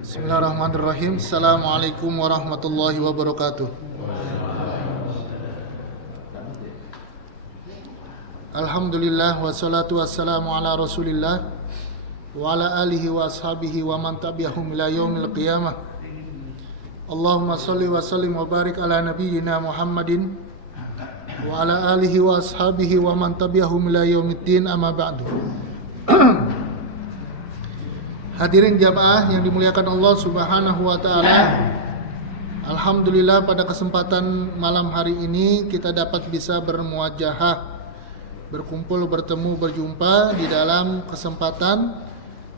Bismillahirrahmanirrahim. Assalamualaikum warahmatullahi wabarakatuh. Alhamdulillah wassalatu wassalamu ala Rasulillah wa ala alihi wa ashabihi wa man tabi'ahum ila yaumil qiyamah. Allahumma shalli wa sallim wa barik ala nabiyyina Muhammadin wa ala alihi wa ashabihi wa man tabi'ahum ila yaumiddin, amma ba'du. Hadirin jamaah yang dimuliakan Allah Subhanahu wa taala. Alhamdulillah pada kesempatan malam hari ini kita dapat bisa bermuajahah, berkumpul, bertemu, berjumpa di dalam kesempatan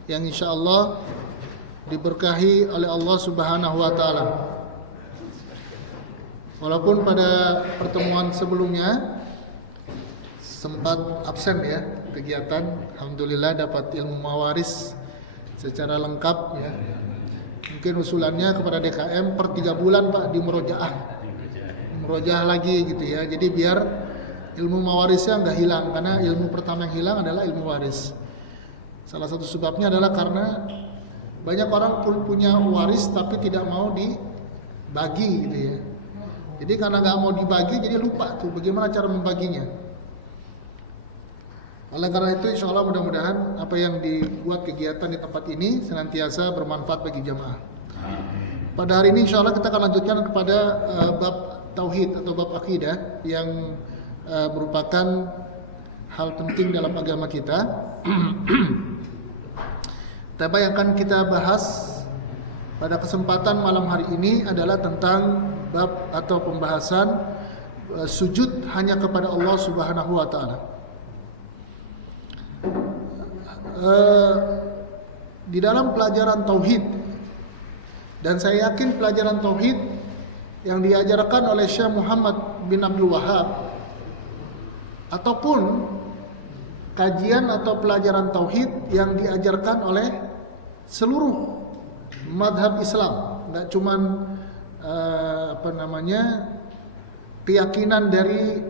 yang insyaallah diberkahi oleh Allah Subhanahu wa taala. Walaupun pada pertemuan sebelumnya sempat absen ya kegiatan, alhamdulillah dapat ilmu mawaris secara lengkap ya. Mungkin usulannya kepada DKM per 3 bulan Pak di murojaah lagi gitu ya. Jadi biar ilmu mawarisnya nggak hilang, karena ilmu pertama yang hilang adalah ilmu waris. Salah satu sebabnya adalah karena banyak orang punya waris tapi tidak mau dibagi gitu ya. Jadi karena nggak mau dibagi jadi lupa tuh bagaimana cara membaginya. Oleh karena itu insya Allah mudah-mudahan apa yang dibuat kegiatan di tempat ini senantiasa bermanfaat bagi jamaah. Pada hari ini insya Allah kita akan lanjutkan kepada bab tauhid atau bab akidah yang merupakan hal penting dalam agama kita. Tema yang akan kita bahas pada kesempatan malam hari ini adalah tentang bab atau pembahasan sujud hanya kepada Allah Subhanahu wa taala. Di dalam pelajaran tauhid, dan saya yakin pelajaran tauhid yang diajarkan oleh Syekh Muhammad bin Abdul Wahhab ataupun kajian atau pelajaran tauhid yang diajarkan oleh seluruh madhab Islam, nggak cuman keyakinan dari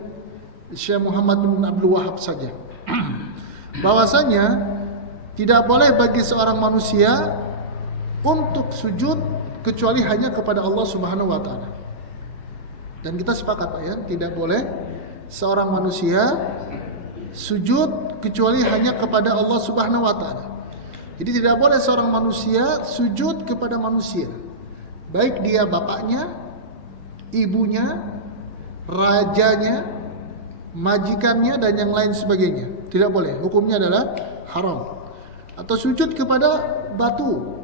Syekh Muhammad bin Abdul Wahhab saja. Bahwasanya tidak boleh bagi seorang manusia untuk sujud kecuali hanya kepada Allah Subhanahu wa taala. Dan kita sepakat Pak ya, tidak boleh seorang manusia sujud kecuali hanya kepada Allah Subhanahu wa taala. Jadi tidak boleh seorang manusia sujud kepada manusia, baik dia bapaknya, ibunya, rajanya, majikannya dan yang lain sebagainya. Tidak boleh, hukumnya adalah haram. Atau sujud kepada batu,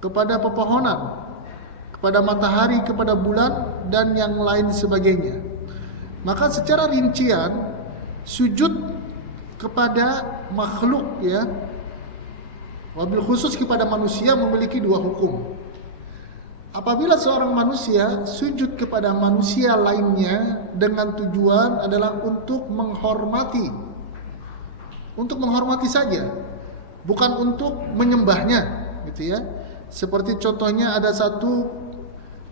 kepada pepohonan, kepada matahari, kepada bulan dan yang lain sebagainya. Maka secara rincian sujud kepada makhluk ya, wabil khusus kepada manusia memiliki 2 hukum. Apabila seorang manusia sujud kepada manusia lainnya dengan tujuan adalah untuk menghormati saja, bukan untuk menyembahnya gitu ya. Seperti contohnya ada satu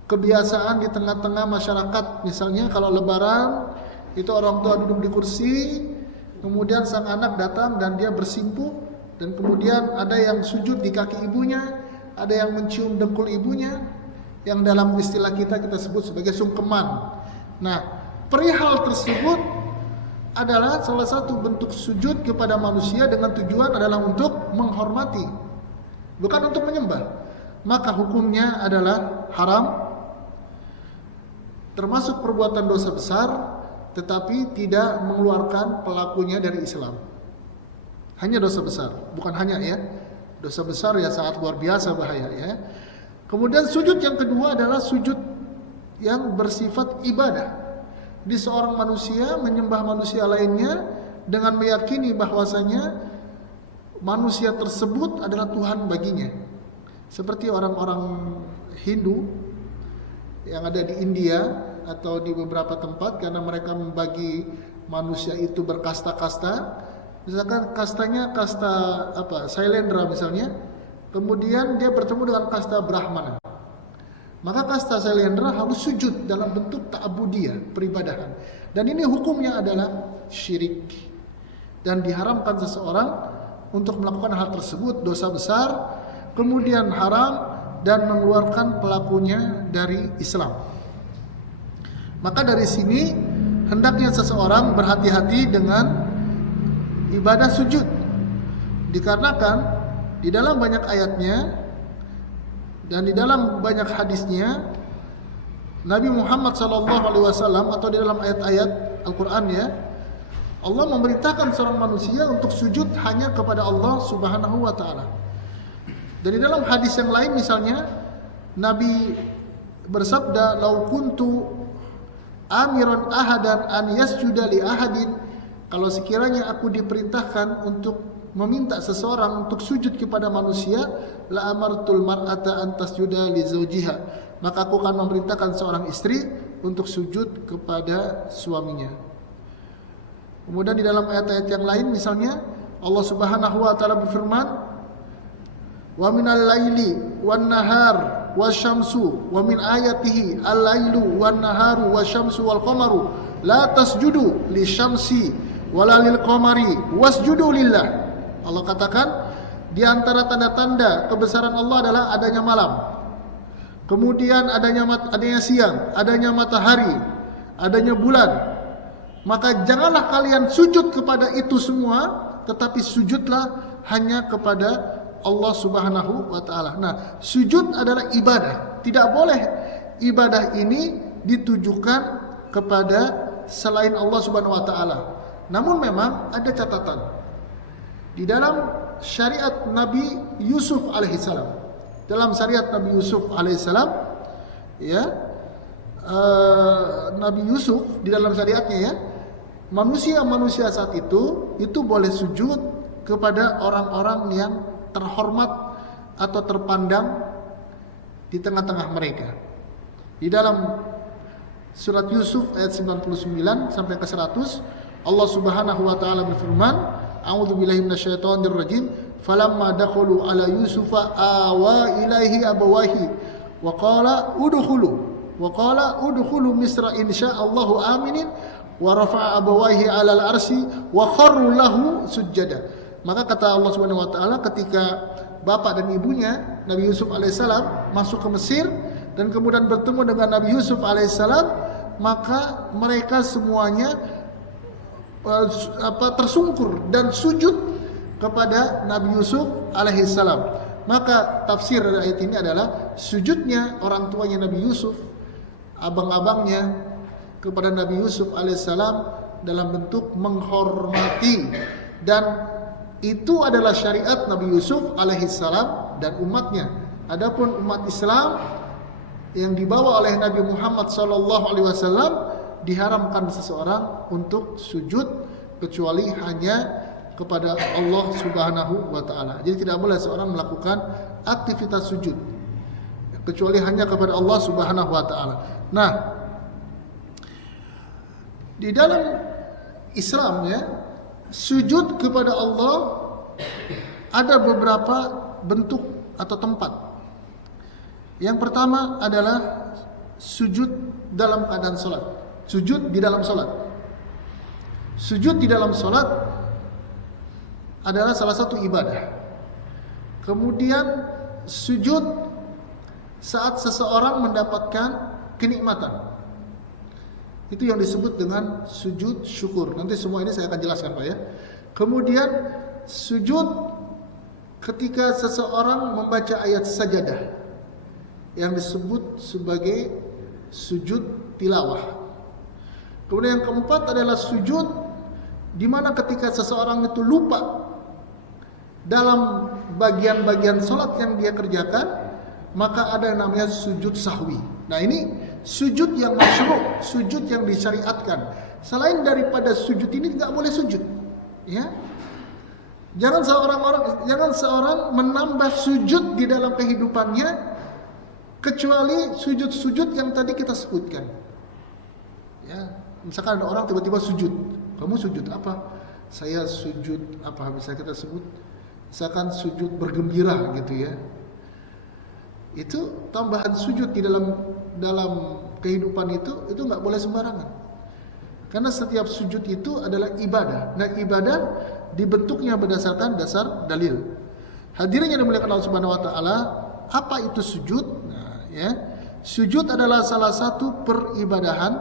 kebiasaan di tengah-tengah masyarakat, misalnya kalau lebaran itu orang tua duduk di kursi, kemudian sang anak datang dan dia bersimpuh, dan kemudian ada yang sujud di kaki ibunya, ada yang mencium dengkul ibunya, yang dalam istilah kita sebut sebagai sungkeman. Nah, perihal tersebut adalah salah satu bentuk sujud kepada manusia dengan tujuan adalah untuk menghormati, bukan untuk menyembah. Maka hukumnya adalah haram, termasuk perbuatan dosa besar, tetapi tidak mengeluarkan pelakunya dari Islam. Hanya dosa besar, bukan hanya ya. Dosa besar ya sangat luar biasa bahaya ya. Kemudian sujud yang kedua adalah sujud yang bersifat ibadah. Di seorang manusia menyembah manusia lainnya dengan meyakini bahwasanya manusia tersebut adalah Tuhan baginya. Seperti orang-orang Hindu yang ada di India atau di beberapa tempat, karena mereka membagi manusia itu berkasta-kasta. Misalkan kastanya kasta Sailendra misalnya, kemudian dia bertemu dengan kasta Brahmana. Maka kasta Sailendra harus sujud dalam bentuk ta'budiyah, peribadahan. Dan ini hukumnya adalah syirik. Dan diharamkan seseorang untuk melakukan hal tersebut, dosa besar. Kemudian haram dan mengeluarkan pelakunya dari Islam. Maka dari sini hendaknya seseorang berhati-hati dengan ibadah sujud, dikarenakan di dalam banyak ayatnya dan di dalam banyak hadisnya Nabi Muhammad SAW atau di dalam ayat-ayat Al-Quran ya, Allah memerintahkan seorang manusia untuk sujud hanya kepada Allah Subhanahu wa Ta'ala. Dan di dalam hadis yang lain misalnya Nabi bersabda, "Lau kuntu amiran ahadan an yasjuda li ahadin," kalau sekiranya aku diperintahkan untuk meminta seseorang untuk sujud kepada manusia, la amartul mar'ata an tasjuda li zawjiha, maka aku akan memerintahkan seorang istri untuk sujud kepada suaminya. Kemudian di dalam ayat-ayat yang lain misalnya Allah Subhanahu wa taala berfirman, "Wa minal laili wan nahar wasyamsu wa min ayatihi al-lailu wan naharu wasyamsu wal qamaru la tasjudu lisyamsi wala lil qamari wasjudu lillah." Allah katakan di antara tanda-tanda kebesaran Allah adalah adanya malam, kemudian adanya siang, adanya matahari, adanya bulan. Maka janganlah kalian sujud kepada itu semua, tetapi sujudlah hanya kepada Allah Subhanahu wa taala. Nah, sujud adalah ibadah. Tidak boleh ibadah ini ditujukan kepada selain Allah Subhanahu wa taala. Namun memang ada catatan. Di dalam syariat Nabi Yusuf alaihissalam, dalam syariat Nabi Yusuf alaihissalam, ya, Nabi Yusuf di dalam syariatnya ya, manusia-manusia saat itu boleh sujud kepada orang-orang yang terhormat atau terpandang di tengah-tengah mereka. Di dalam surat Yusuf ayat 99 sampai ke 100, Allah Subhanahu wa taala berfirman, "A'udzubillahi minasyaitonir rajim. Falamma dakhalu ala Yusufa awa ilaihi abawahi wa qala udkhulu Misra insyaallahu aminin wa rafa'a abawahi 'alal arsy wa kharru lahu sujada." Maka kata Allah Subhanahu wa taala, ketika bapak dan ibunya Nabi Yusuf alaihissalam masuk ke Mesir dan kemudian bertemu dengan Nabi Yusuf alaihissalam, maka mereka semuanya tersungkur dan sujud kepada Nabi Yusuf alaihissalam. Maka tafsir dari ayat ini adalah sujudnya orang tuanya Nabi Yusuf, abang-abangnya, kepada Nabi Yusuf alaihissalam dalam bentuk menghormati, dan itu adalah syariat Nabi Yusuf alaihissalam dan umatnya. Adapun umat Islam yang dibawa oleh Nabi Muhammad SAW, diharamkan seseorang untuk sujud kecuali hanya kepada Allah Subhanahu wa taala. Jadi tidak boleh seorang melakukan aktivitas sujud kecuali hanya kepada Allah Subhanahu wa taala. Nah, di dalam Islam ya, sujud kepada Allah ada beberapa bentuk atau tempat. Yang pertama adalah sujud dalam keadaan salat. Sujud di dalam salat. Sujud di dalam salat adalah salah satu ibadah. Kemudian sujud saat seseorang mendapatkan kenikmatan, itu yang disebut dengan sujud syukur. Nanti semua ini saya akan jelaskan Pak ya. Kemudian sujud ketika seseorang membaca ayat sajadah, yang disebut sebagai sujud tilawah. Kemudian yang keempat adalah sujud di mana ketika seseorang itu lupa dalam bagian-bagian salat yang dia kerjakan, maka ada yang namanya sujud sahwi. Nah, ini sujud yang masyru', sujud yang disyariatkan. Selain daripada sujud ini tidak boleh sujud. Ya. Jangan seorang menambah sujud di dalam kehidupannya kecuali sujud-sujud yang tadi kita sebutkan. Ya, misalkan ada orang tiba-tiba sujud. Kamu sujud apa? Saya sujud apa bisa kita sebut? Misalkan sujud bergembira gitu ya. Itu tambahan sujud di dalam kehidupan itu nggak boleh sembarangan. Karena setiap sujud itu adalah ibadah. Nah, ibadah dibentuknya berdasarkan dasar dalil. Hadirin yang dimuliakan Allah Subhanahu wa taala, Apa itu sujud? Nah, ya. Sujud adalah salah satu peribadahan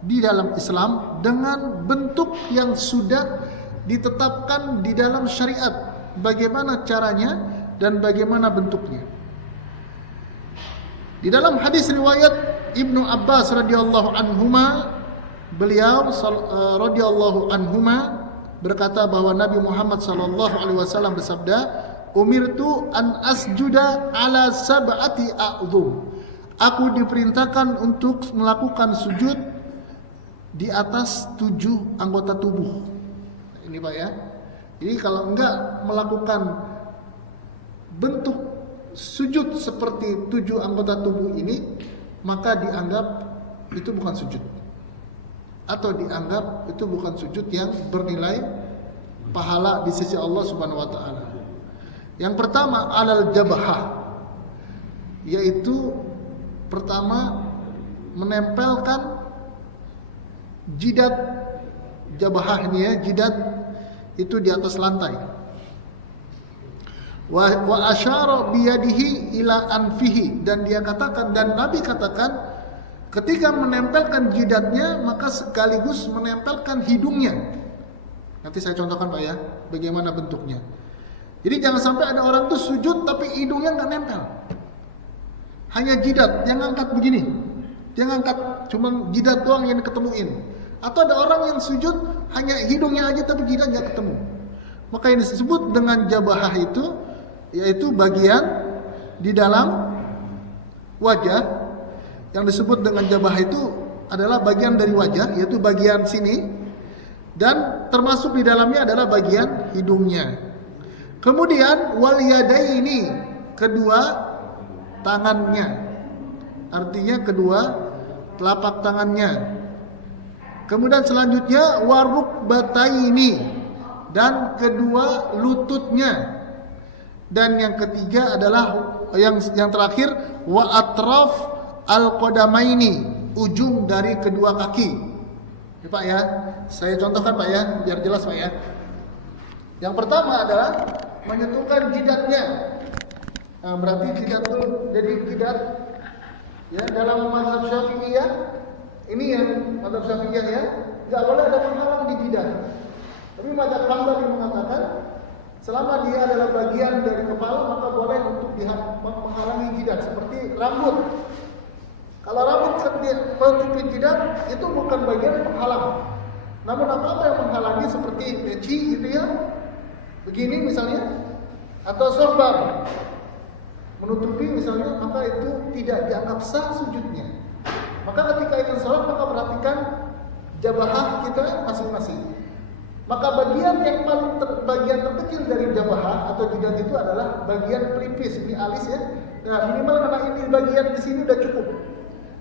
di dalam Islam dengan bentuk yang sudah ditetapkan di dalam syariat. Bagaimana caranya dan bagaimana bentuknya. Di dalam hadis riwayat Ibnu Abbas radhiyallahu anhuma, beliau radhiyallahu anhuma berkata bahwa Nabi Muhammad sallallahu alaihi wasallam bersabda, "Umirtu an asjuda ala sab'ati a'dhum." Aku diperintahkan untuk melakukan sujud di atas 7 anggota tubuh. Ini Pak ya. Jadi kalau enggak melakukan bentuk sujud seperti 7 anggota tubuh ini, maka dianggap itu bukan sujud. Atau dianggap itu bukan sujud yang bernilai pahala di sisi Allah Subhanahu wa taala. Yang pertama alal jabahah, yaitu pertama menempelkan jidat jabahah ini ya, jidat itu di atas lantai. Wa asyara biyadihi ila anfihi, dan dia katakan, dan Nabi katakan ketika menempelkan jidatnya maka sekaligus menempelkan hidungnya. Nanti saya contohkan Pak ya bagaimana bentuknya. Jadi jangan sampai ada orang tuh sujud tapi hidungnya nggak nempel. Hanya jidat yang ngangkat begini. Dia ngangkat cuma jidat doang yang ketemuin. Atau ada orang yang sujud hanya hidungnya aja tapi jidat nggak ketemu. Maka yang disebut dengan jabahah itu yaitu bagian di dalam wajah. Yang disebut dengan jabahah itu adalah bagian dari wajah, yaitu bagian sini, dan termasuk di dalamnya adalah bagian hidungnya. Kemudian wal yadaini, kedua tangannya, artinya kedua telapak tangannya. Kemudian selanjutnya warukbataini, dan kedua lututnya. Dan yang ketiga adalah yang terakhir wa atraf al-qadamaini, ujung dari kedua kaki. Ya, Pak ya, saya contohkan Pak ya, biar jelas Pak ya. Yang pertama adalah menyentuhkan jidatnya. Nah, berarti jidat itu jadi jidat ya dalam mazhab Syafi'iyah. Ini yang mazhab Syafi'iyah ya, enggak boleh ada penghalang di jidat. Tapi mazhab Hambali mengatakan selama dia adalah bagian dari kepala maka boleh untuk menghalangi jidat, seperti rambut. Kalau rambut menutupi jidat itu bukan bagian penghalang. Namun apa-apa yang menghalangi seperti peci gitu ya, begini misalnya, atau sorban menutupi misalnya, maka itu tidak dianggap sah sujudnya. Maka ketika ingin sholat maka perhatikan jabahah kita masing-masing. Maka bagian yang paling bagian terkecil dari jabahah atau jidat itu adalah bagian pelipis, ini alis ya. Nah minimal karena ini bagian di sini udah cukup.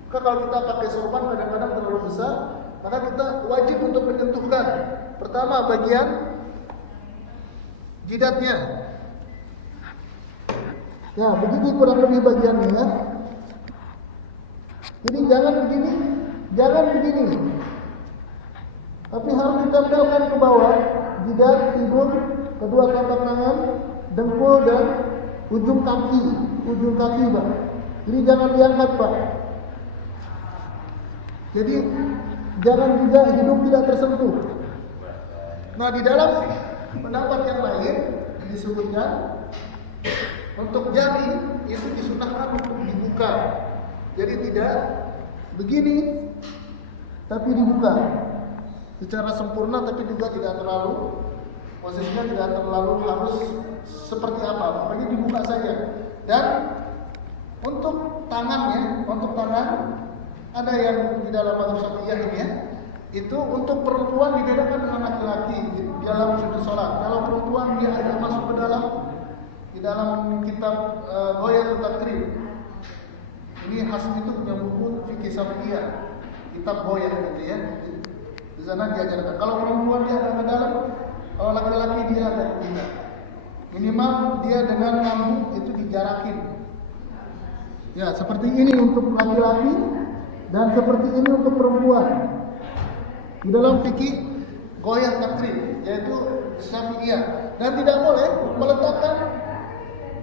Maka kalau kita pakai sorban kadang-kadang terlalu besar, maka kita wajib untuk menyentuhkan pertama bagian jidatnya. Ya, begitu kurang lebih bagiannya ya. Jadi jangan begini, jangan begini. Tapi harus ditempelkan ke bawah, jidat, hidung, kedua telapak tangan, dengkul dan ujung kaki, Pak. Jadi jangan diangkat, Pak. Jadi jangan juga hidung tidak tersentuh. Nah, di dalam pendapat yang lain disebutkan untuk jari itu disunahkan untuk dibuka. Jadi tidak begini, tapi dibuka secara sempurna, tapi juga tidak terlalu, posisinya tidak terlalu harus seperti apa, pokoknya dibuka saja. Dan untuk tangannya, untuk tangan ada yang di dalam mazhab Syafi'iyah ini ya, itu untuk perempuan dibedakan dengan laki-laki di dalam sujud sholat. Kalau perempuan dia ada masuk ke dalam di dalam kitab Ghayatul Taqrib. Ini hasil itu punya buku fikih Syafi'iyah, kitab Ghayat gitu ya. Di sana diajarkan kalau perempuan dia ada ke dalam, kalau laki-laki dia ada ke tidak. Minimal dia dengan rambut itu dijarakin. Ya, seperti ini untuk laki-laki dan seperti ini untuk perempuan. Di dalam fikih Ghayatul Taqrib yaitu Syafi'iyah, dan tidak boleh meletakkan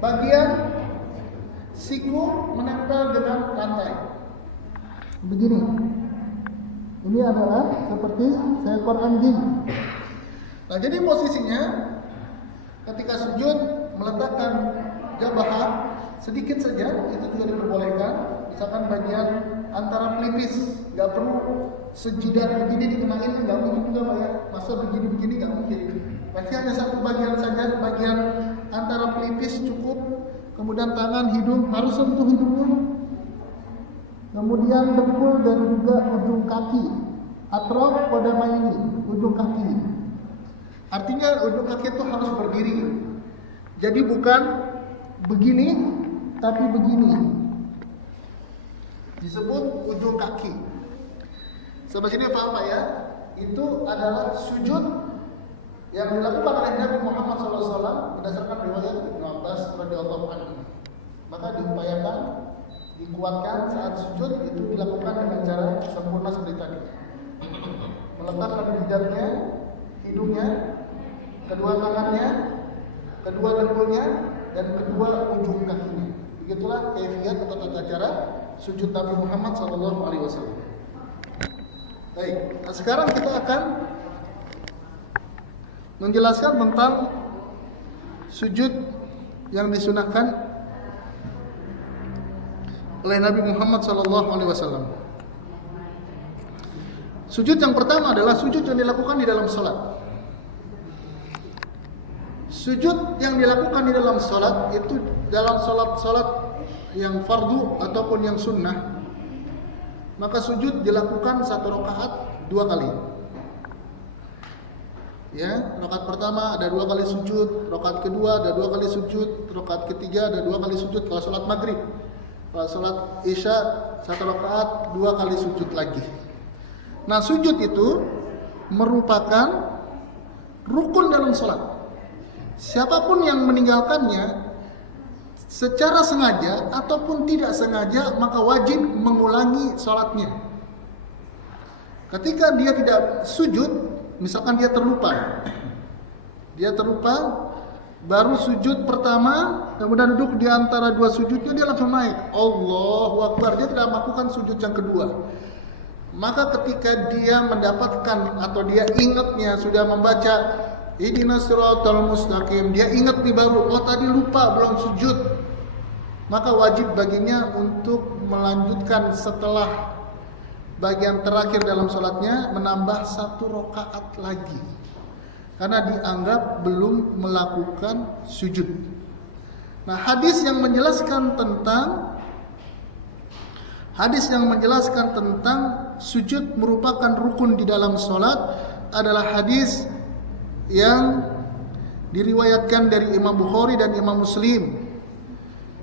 bagian siku menempel dengan lantai. Begini. Ini adalah seperti seekor anjing. Nah, jadi posisinya ketika sujud meletakkan jabah sedikit saja, itu juga diperbolehkan. Misalkan bagian antara pelipis, nggak perlu sejidat begini dikenain, nggak mungkin juga Pak ya. Masa begini-begini nggak mungkin. Pasti hanya satu bagian saja, bagian antara pelipis cukup. Kemudian tangan, hidung harus sentuh hidung. Kemudian dengkul dan juga ujung kaki. Atrof qadamaini, ujung kaki. Artinya ujung kaki itu harus berdiri. Jadi bukan begini, tapi begini. Disebut ujung kaki. Sampai sini paham Pak ya? Itu adalah sujud yang dilakukan oleh Nabi Muhammad SAW berdasarkan riwayat Ibnu Abbas radhiyallahu anhu. Maka diupayakan, dikuatkan saat sujud itu dilakukan dengan cara sempurna seperti tadi. Meletakkan jidatnya, hidungnya, kedua tangannya, kedua dengkulnya, dan kedua ujung kakinya. Begitulah kaifiat atau tata cara sujud Nabi Muhammad SAW. Baik, nah sekarang kita akan menjelaskan tentang sujud yang disunahkan oleh Nabi Muhammad SAW. Sujud yang pertama adalah sujud yang dilakukan di dalam sholat. Sujud yang dilakukan di dalam sholat itu dalam sholat yang fardu ataupun yang sunnah, maka sujud dilakukan 1 rakaat 2 kali. Ya, rakaat pertama ada 2 kali sujud, rakaat kedua ada 2 kali sujud, rakaat ketiga ada 2 kali sujud. Kalau sholat maghrib, kalau sholat isya 1 rakaat 2 kali sujud lagi. Nah, sujud itu merupakan rukun dalam sholat. Siapapun yang meninggalkannya secara sengaja ataupun tidak sengaja, maka wajib mengulangi sholatnya. Ketika dia tidak sujud, misalkan dia terlupa, baru sujud pertama, kemudian duduk di antara 2 sujudnya, dia langsung naik, Allahu Akbar, dia tidak melakukan sujud yang kedua. Maka ketika dia mendapatkan atau dia ingatnya sudah membaca Ihdinas siratal mustaqim, dia ingat nih baru, oh tadi lupa belum sujud, maka wajib baginya untuk melanjutkan setelah bagian terakhir dalam sholatnya, menambah 1 rakaat lagi, karena dianggap belum melakukan sujud. Nah, hadis yang menjelaskan tentang sujud merupakan rukun di dalam sholat adalah hadis yang diriwayatkan dari Imam Bukhari dan Imam Muslim.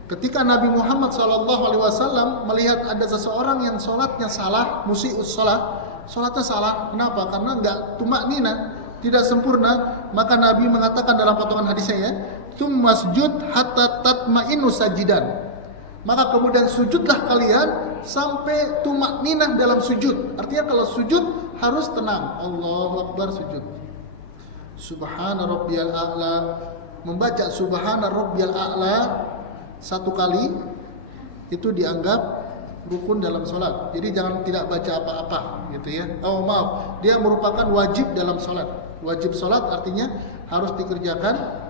Ketika Nabi Muhammad SAW melihat ada seseorang yang sholatnya salah, musi'us sholat, sholatnya salah. Kenapa? Karena enggak tumaknina, tidak sempurna. Maka Nabi mengatakan dalam potongan hadisnya ya, "Tsumma sujud hatta tatma'innu sajidan." Maka kemudian sujudlah kalian sampai tumakninah dalam sujud. Artinya kalau sujud harus tenang. Allahu Akbar sujud. Subhana rabbiyal a'la. Membaca subhana rabbiyal a'la 1 kali itu dianggap rukun dalam sholat. Jadi jangan tidak baca apa-apa gitu ya. Oh maaf, dia merupakan wajib dalam sholat. Wajib sholat artinya harus dikerjakan.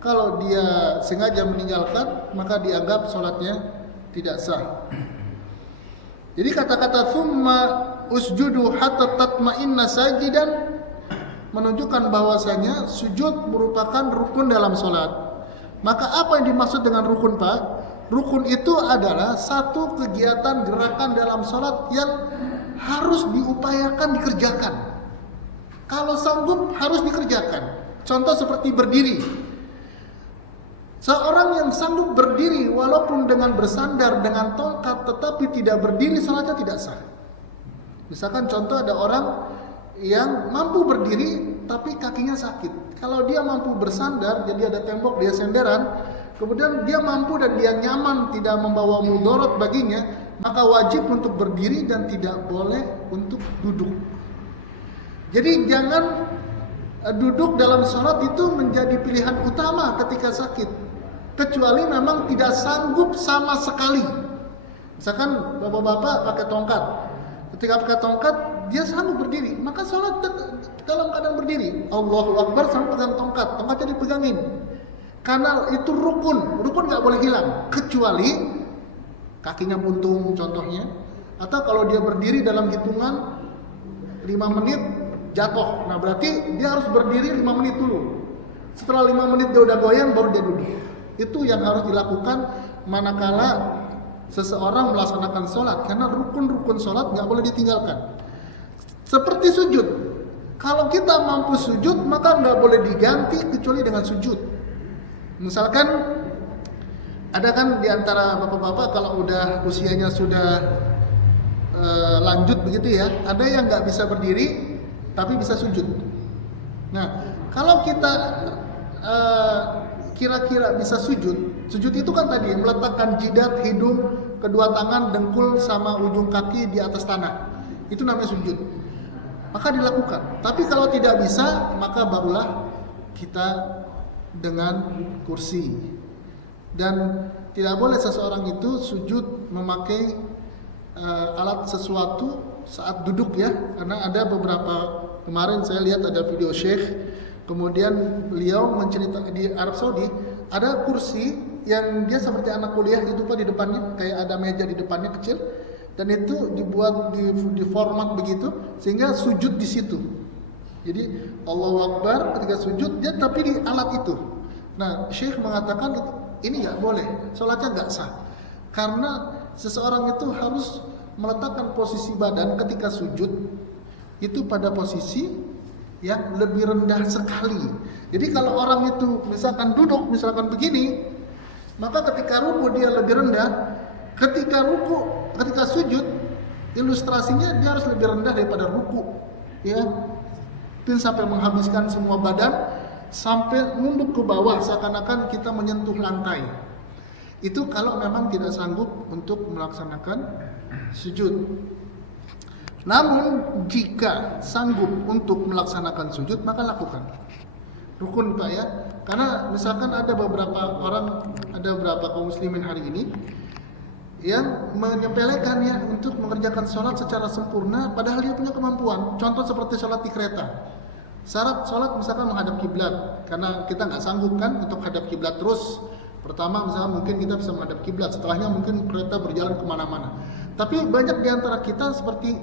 Kalau dia sengaja meninggalkan, maka dianggap sholatnya tidak sah. Jadi kata-kata "tsumma usjudu hatta tatma'inna sajidan" menunjukkan bahwasanya sujud merupakan rukun dalam sholat. Maka apa yang dimaksud dengan rukun, Pak? Rukun itu adalah satu kegiatan gerakan dalam sholat yang harus diupayakan dikerjakan. Kalau sanggup harus dikerjakan. Contoh seperti berdiri. Seorang yang sanggup berdiri walaupun dengan bersandar dengan tongkat tetapi tidak berdiri, salatnya tidak sah. Misalkan contoh ada orang yang mampu berdiri tapi kakinya sakit. Kalau dia mampu bersandar, jadi ada tembok, dia senderan, kemudian dia mampu dan dia nyaman, tidak membawa mudarat baginya, maka wajib untuk berdiri dan tidak boleh untuk duduk. Jadi jangan duduk dalam sholat itu menjadi pilihan utama ketika sakit. kecuali memang tidak sanggup sama sekali. Misalkan bapak-bapak pakai tongkat, ketika pakai tongkat dia sanggup berdiri, maka sholat dalam keadaan berdiri. Allahu Akbar sambil pegang tongkat, tongkatnya dipegangin. Karena itu rukun nggak boleh hilang, kecuali kakinya buntung contohnya, atau kalau dia berdiri dalam hitungan 5 menit jatuh, nah berarti dia harus berdiri 5 menit dulu. Setelah 5 menit dia udah goyang baru dia duduk. Itu yang harus dilakukan manakala seseorang melaksanakan sholat, karena rukun-rukun sholat nggak boleh ditinggalkan. Seperti sujud, kalau kita mampu sujud maka nggak boleh diganti kecuali dengan sujud. Misalkan ada kan diantara bapak-bapak kalau udah usianya sudah lanjut begitu ya, ada yang nggak bisa berdiri tapi bisa sujud. Nah, kalau kita kira-kira bisa sujud itu kan tadi meletakkan jidat, hidung, kedua tangan, dengkul sama ujung kaki di atas tanah. Itu namanya sujud. Maka dilakukan. Tapi kalau tidak bisa, maka barulah kita dengan kursi. Dan tidak boleh seseorang itu sujud memakai alat sesuatu saat duduk ya, karena ada beberapa, kemarin saya lihat ada video Syekh, kemudian beliau menceritakan di Arab Saudi ada kursi yang dia seperti anak kuliah itu Pak, di depannya kayak ada meja di depannya kecil, dan itu dibuat di format begitu sehingga sujud di situ. Jadi Allahu Akbar ketika sujud dia tapi di alat itu. Nah, Syekh mengatakan ini nggak boleh, sholatnya nggak sah, karena seseorang itu harus meletakkan posisi badan ketika sujud itu pada posisi yang lebih rendah sekali. Jadi kalau orang itu misalkan duduk, misalkan begini, maka ketika ruku dia lebih rendah, ketika sujud, ilustrasinya dia harus lebih rendah daripada ruku, ya. Itu sampai menghabiskan semua badan, sampai nunduk ke bawah seakan-akan kita menyentuh lantai. Itu kalau memang tidak sanggup untuk melaksanakan sujud. Namun jika sanggup untuk melaksanakan sujud, maka lakukan. Rukun Pak ya. Karena misalkan ada beberapa orang, ada beberapa kaum muslimin hari ini yang menyepelekan ya untuk mengerjakan sholat secara sempurna padahal dia punya kemampuan. Contoh seperti sholat di kereta. Syarat sholat misalkan menghadap kiblat, karena kita nggak sanggup kan untuk hadap kiblat terus. Pertama misalnya mungkin kita bisa menghadap kiblat, setelahnya mungkin kereta berjalan kemana-mana. Tapi banyak diantara kita seperti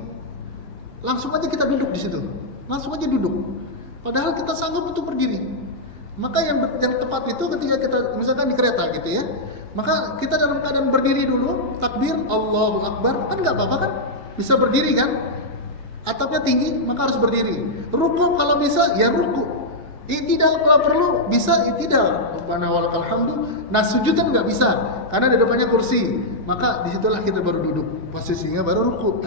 langsung aja kita duduk di situ, langsung aja duduk. Padahal kita sanggup untuk berdiri. Maka yang tepat itu ketika kita misalkan di kereta gitu ya, maka kita dalam keadaan berdiri dulu, takbir, Allahu Akbar, kan nggak apa-apa kan? Bisa berdiri kan? Atapnya tinggi, maka harus berdiri. Ruku kalau bisa ya ruku. I'tidal kalau perlu bisa i'tidal. Rabbana walakal hamdu. Nah sujud kan nggak bisa karena di depannya kursi. Maka disitulah kita baru duduk. Posisinya baru ruku.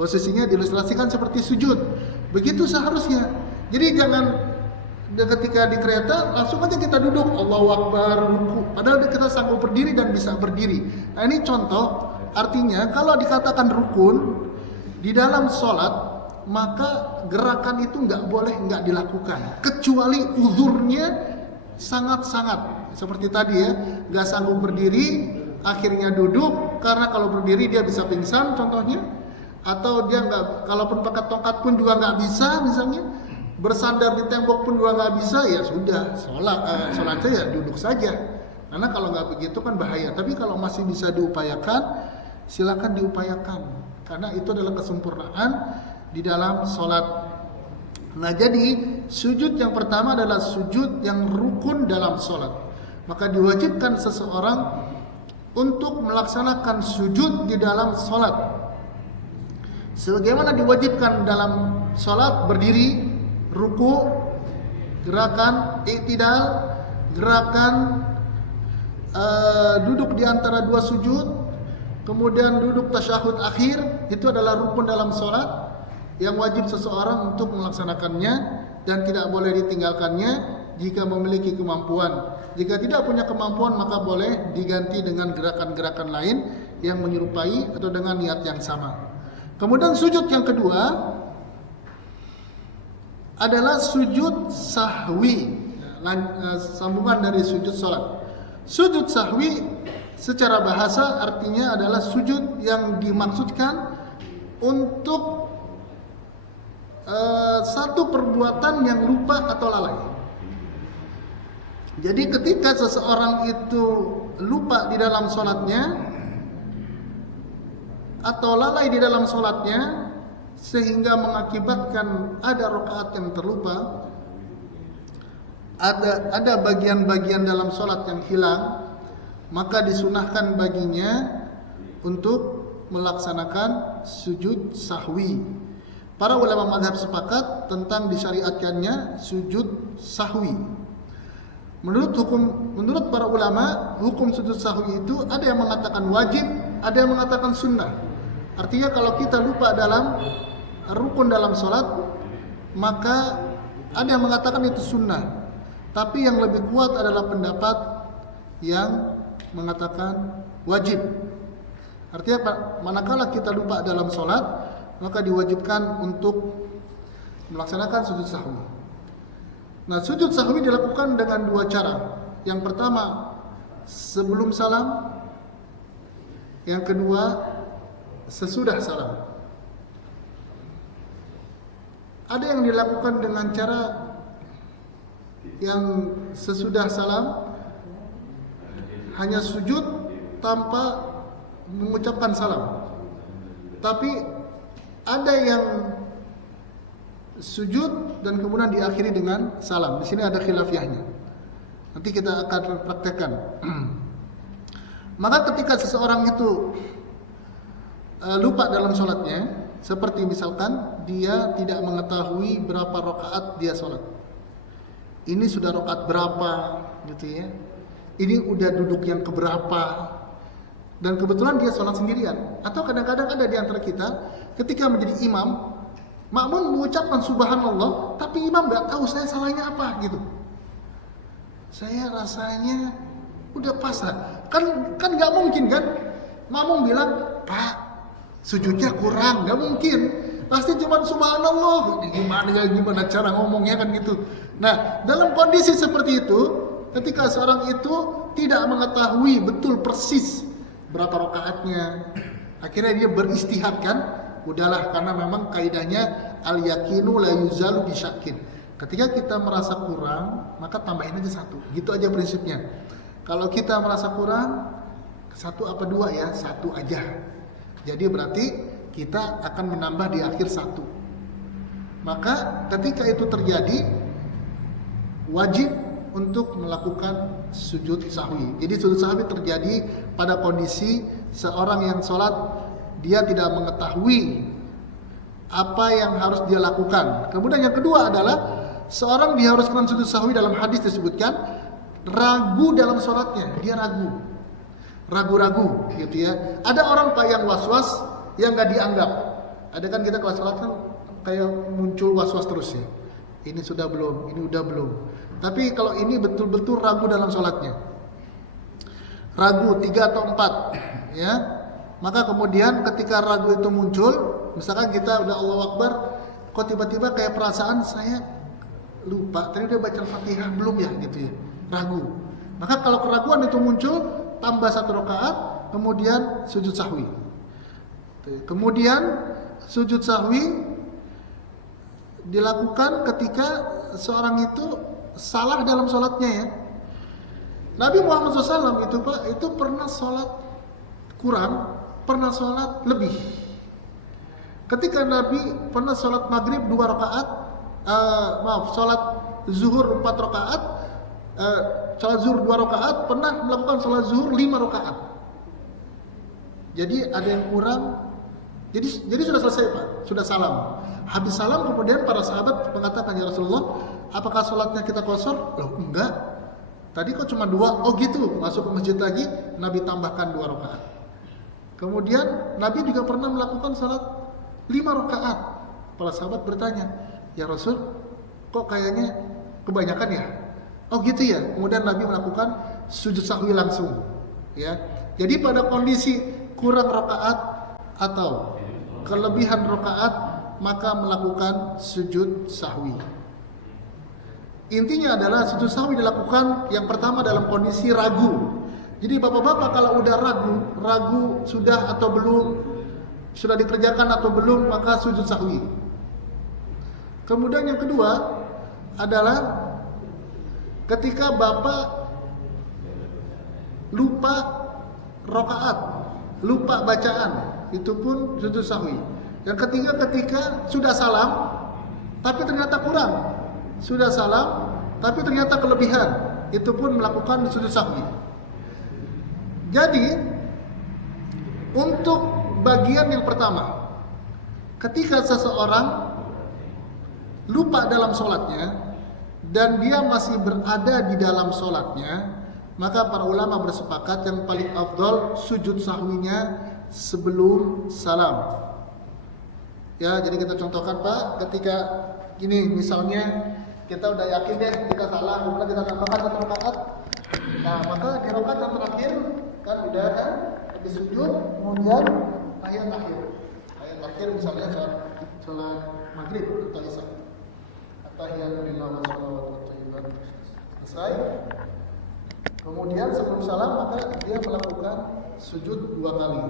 Posisinya diilustrasikan seperti sujud. Begitu seharusnya. Jadi jangan ketika di kereta langsung aja kita duduk Allahu Akbar ruku. Padahal kita sanggup berdiri dan bisa berdiri. Nah ini contoh. Artinya kalau dikatakan rukun di dalam sholat, maka gerakan itu nggak boleh nggak dilakukan kecuali uzurnya sangat-sangat seperti tadi ya, nggak sanggup berdiri akhirnya duduk, karena kalau berdiri dia bisa pingsan contohnya, atau dia nggak, kalaupun pakai tongkat pun juga nggak bisa, misalnya bersandar di tembok pun juga nggak bisa, ya sudah sholatnya ya duduk saja, karena kalau nggak begitu kan bahaya. Tapi kalau masih bisa diupayakan, silakan diupayakan, karena itu adalah kesempurnaan di dalam sholat. Nah jadi sujud yang pertama adalah sujud yang rukun dalam sholat. Maka diwajibkan seseorang untuk melaksanakan sujud di dalam sholat. Sebagaimana diwajibkan dalam sholat berdiri, ruku, gerakan i'tidal, gerakan duduk di antara dua sujud, kemudian duduk tasyahud akhir, itu adalah rukun dalam sholat yang wajib seseorang untuk melaksanakannya dan tidak boleh ditinggalkannya jika memiliki kemampuan. Jika tidak punya kemampuan, maka boleh diganti dengan gerakan-gerakan lain yang menyerupai atau dengan niat yang sama. Kemudian sujud yang kedua adalah sujud sahwi, sambungan dari sujud sholat. Sujud sahwi secara bahasa artinya adalah sujud yang dimaksudkan untuk satu perbuatan yang lupa atau lalai. Jadi ketika seseorang itu lupa di dalam sholatnya atau lalai di dalam sholatnya sehingga mengakibatkan ada rakaat yang terlupa, ada bagian-bagian dalam sholat yang hilang, maka disunahkan baginya untuk melaksanakan sujud sahwi. Para ulama mazhab sepakat tentang disyariatkannya sujud sahwi. Menurut para ulama, hukum sujud sahwi itu ada yang mengatakan wajib, ada yang mengatakan sunnah. Artinya kalau kita lupa dalam rukun dalam sholat, maka ada yang mengatakan itu sunnah. Tapi yang lebih kuat adalah pendapat yang mengatakan wajib. Artinya manakala kita lupa dalam sholat, maka diwajibkan untuk melaksanakan sujud sahwi. Nah, sujud sahwi dilakukan dengan dua cara. Yang pertama, sebelum salam. Yang kedua, sesudah salam. Ada yang dilakukan dengan cara yang sesudah salam, hanya sujud tanpa mengucapkan salam. Tapi ada yang sujud dan kemudian diakhiri dengan salam. Di sini ada khilafiyahnya. Nanti kita akan praktekkan. Maka ketika seseorang itu lupa dalam sholatnya, seperti misalkan dia tidak mengetahui berapa rakaat dia sholat. Ini sudah rakaat berapa, gitu ya. Ini udah duduk yang keberapa. Dan kebetulan dia sholat sendirian. Atau kadang-kadang ada di antara kita ketika menjadi imam, makmum mengucapkan subhanallah, tapi imam nggak tahu saya salahnya apa gitu. Saya rasanya udah pasrah. Kan nggak mungkin kan? Makmum bilang, Pak, sujudnya kurang, nggak mungkin. Pasti cuma subhanallah. Gimana cara ngomongnya kan gitu. Nah, dalam kondisi seperti itu, ketika seorang itu tidak mengetahui betul persis berapa rakaatnya, akhirnya dia beristihad kan, udahlah, karena memang kaidahnya al yakinu la yuzalu bisyakin. Ketika kita merasa kurang, maka tambahin aja satu, gitu aja prinsipnya. Kalau kita merasa kurang, satu apa dua ya, satu aja. Jadi berarti kita akan menambah di akhir satu. Maka ketika itu terjadi, wajib untuk melakukan sujud sahwi. Jadi sujud sahwi terjadi pada kondisi seorang yang sholat dia tidak mengetahui apa yang harus dia lakukan. Kemudian yang kedua adalah seorang diharuskan sujud sahwi. Dalam hadis disebutkan ragu dalam sholatnya, dia ragu-ragu gitu ya. Ada orang Pak yang was-was yang nggak dianggap. Ada kan kita kalau sholat kan kayak muncul was-was terus ya. Ini sudah belum, ini udah belum. Tapi kalau ini betul-betul ragu dalam sholatnya, ragu 3 atau 4 ya, maka kemudian ketika ragu itu muncul, misalkan kita udah Allahu Akbar, kok tiba-tiba kayak perasaan saya lupa tadi udah baca Al-Fatihah belum ya gitu ya, ragu. Maka kalau keraguan itu muncul, tambah 1 rakaat, kemudian sujud sahwi. Kemudian sujud sahwi dilakukan ketika seorang itu salah dalam sholatnya ya. Nabi Muhammad SAW itu Pak, itu pernah sholat kurang, pernah sholat lebih. Ketika Nabi pernah sholat maghrib 2 rakaat, sholat zuhur 4 rakaat, sholat zuhur 2 rakaat, pernah melakukan sholat zuhur 5 rakaat. Jadi ada yang kurang. Jadi sudah selesai Pak, sudah salam. Habis salam kemudian para sahabat mengatakan, ya Rasulullah, apakah sholatnya kita kosor? Loh enggak, tadi kok cuma 2. Oh gitu, masuk ke masjid lagi, Nabi tambahkan 2 rakaat. Kemudian Nabi juga pernah melakukan sholat 5 rakaat. Para sahabat bertanya, ya Rasul, kok kayaknya kebanyakan ya? Oh gitu ya. Kemudian Nabi melakukan sujud sahwi langsung ya. Jadi pada kondisi kurang rakaat atau kelebihan rakaat, maka melakukan sujud sahwi. Intinya adalah sujud sahwi dilakukan yang pertama dalam kondisi ragu. Jadi bapak-bapak kalau udah ragu sudah atau belum, sudah dikerjakan atau belum, maka sujud sahwi. Kemudian yang kedua adalah ketika bapak lupa rokaat, lupa bacaan, itu pun sujud sahwi. Yang ketiga ketika sudah salam tapi ternyata kurang, sudah salam tapi ternyata kelebihan, itu pun melakukan sujud sahwi. Jadi untuk bagian yang pertama, ketika seseorang lupa dalam sholatnya dan dia masih berada di dalam sholatnya, maka para ulama bersepakat yang paling afdal sujud sahwinya sebelum salam. Ya, jadi kita contohkan Pak, ketika gini misalnya kita udah yakin deh kita salah, kemudian kita tambahkan satu rakaat. Nah, maka di rakaat yang terakhir kan udah kan habis sujud, kemudian tahiyat akhir. Tahiyat akhir misalnya salat maghrib atau isya. At-tahiyatulillah wa shalawatu thayyibat. Selesai. Kemudian sebelum salam maka dia melakukan sujud 2 kali.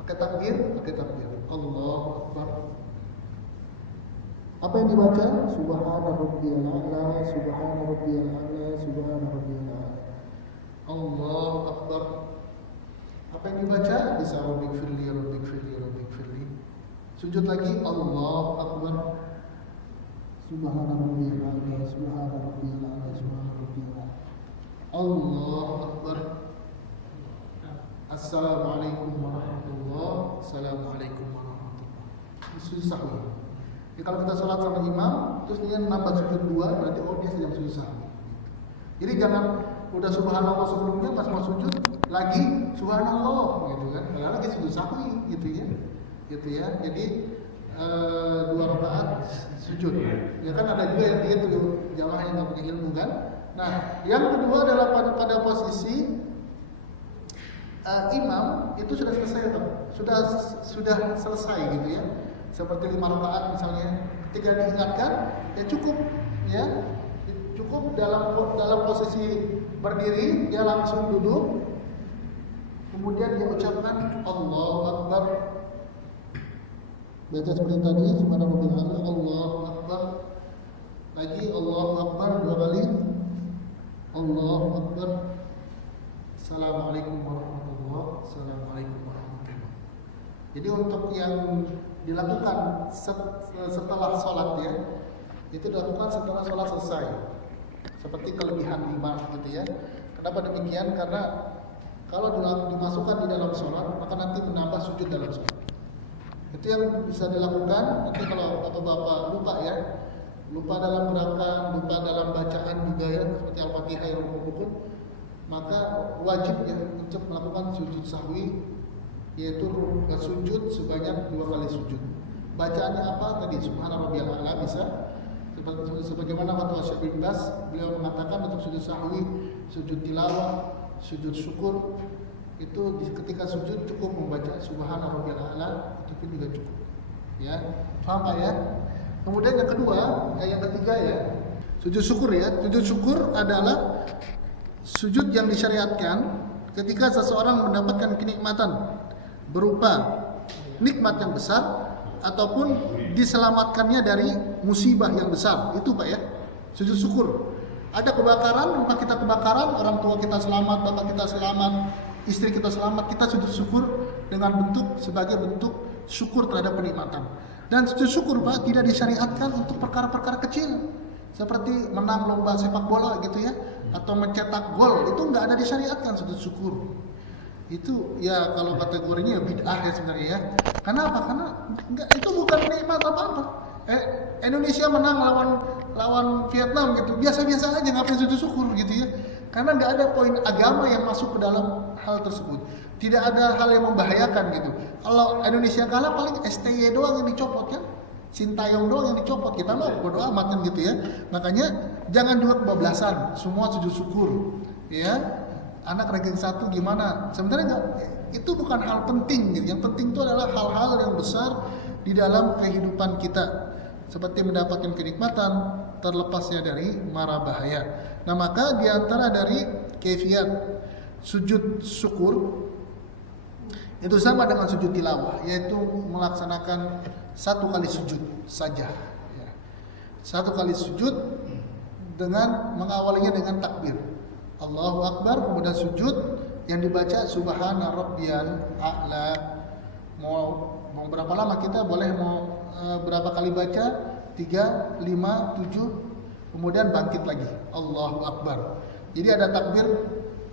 Pakai takbir. Allahu Akbar. Apa yang dibaca? Subhana rabbiyal a'la, subhana rabbiyal a'la, subhana rabbiyal a'la. Allahu Akbar. Apa yang dibaca? Bisa rabbik firli. Sujud lagi, Allahu Akbar. Subhana rabbiyal a'la, subhana rabbiyal a'la, subhana rabbiyal a'la. Allahu Akbar. Assalamualaikum warahmatullahi. Assalamualaikum warahmatullahi. Sujud sahwi. Jadi kalau kita sholat sama imam, terus dia nambah sujud 2, berarti dia sedang sujud sahwi. Jadi jangan udah subhanallah sebelumnya pas mau sujud lagi subhanallah gitu kan, padahal lagi sujud sahwi gitu ya. Jadi 2 rakaat sujud. Ya kan ada juga yang dia tuh jamaah yang nggak punya ilmu kan. Nah, yang kedua adalah pada posisi imam itu sudah selesai atau sudah selesai gitu ya. Seperti 5 rakaat misalnya, ketika diingatkan ya cukup dalam posisi berdiri dia langsung duduk, kemudian dia ucapkan Allahu Akbar, baca seperti tadi subhanallah, Allahu Akbar, lagi Allahu Akbar 2 kali, Allahu Akbar, Assalamualaikum warahmatullahi, Assalamualaikum warahmatullahi. Jadi untuk yang dilakukan setelah sholat ya, itu dilakukan setelah sholat selesai, seperti kelebihan imam gitu ya. Kenapa demikian? Karena kalau dimasukkan di dalam sholat, maka nanti menambah sujud dalam sholat. Itu yang bisa dilakukan. Nanti kalau bapak-bapak lupa dalam gerakan, lupa dalam bacaan juga ya, seperti Al-Fatihah yang rukun, maka wajib ya untuk melakukan sujud sahwi, yaitu sujud sebanyak 2 kali sujud. Bacaannya apa tadi? Subhana rabbiyal a'la bisa. Sebagaimana fatwa Syekh bin Baz, beliau mengatakan untuk sujud sahwi, sujud tilawah, sujud syukur itu ketika sujud cukup membaca Subhana rabbiyal a'la, itu pun juga cukup. Ya, paham Pak ya? Kemudian yang kedua, yang ketiga ya, sujud syukur ya. Sujud syukur adalah sujud yang disyariatkan ketika seseorang mendapatkan kenikmatan berupa nikmat yang besar ataupun diselamatkannya dari musibah yang besar. Itu Pak ya, sujud syukur. Ada kebakaran, rumah kita kebakaran, orang tua kita selamat, bapak kita selamat, istri kita selamat, kita sujud syukur sebagai bentuk syukur terhadap penikmatan. Dan sujud syukur Pak tidak disyariatkan untuk perkara-perkara kecil seperti menang lomba sepak bola gitu ya, atau mencetak gol, itu nggak ada disyariatkan sujud syukur. Itu ya kalau kategorinya bid'ah ya sebenarnya ya. Kenapa? Karena itu bukan nikmat apa-apa. Indonesia menang lawan Vietnam gitu, biasa-biasa aja, ngapain sujud syukur gitu ya. Karena nggak ada poin agama yang masuk ke dalam hal tersebut. Tidak ada hal yang membahayakan gitu. Kalau Indonesia kalah paling STY doang yang dicopot ya, Sintayong doang yang dicopot, kita mah bodo amat kan gitu ya. Makanya jangan juga kebablasan, semua sujud syukur ya. Anak ranking 1 gimana? Sebenarnya enggak, itu bukan hal penting gitu. Yang penting itu adalah hal-hal yang besar di dalam kehidupan kita, seperti mendapatkan kenikmatan, terlepasnya dari mara bahaya. Nah, maka di antara dari kaifiat sujud syukur itu sama dengan sujud tilawah, yaitu melaksanakan satu kali sujud saja. Ya. Satu kali sujud dengan mengawalinya dengan takbir Allahu Akbar, kemudian sujud yang dibaca Subhana Rabbiyal A'la. Mau berapa lama kita boleh, mau berapa kali baca, 3, 5, 7, kemudian bangkit lagi Allahu Akbar. Jadi ada takbir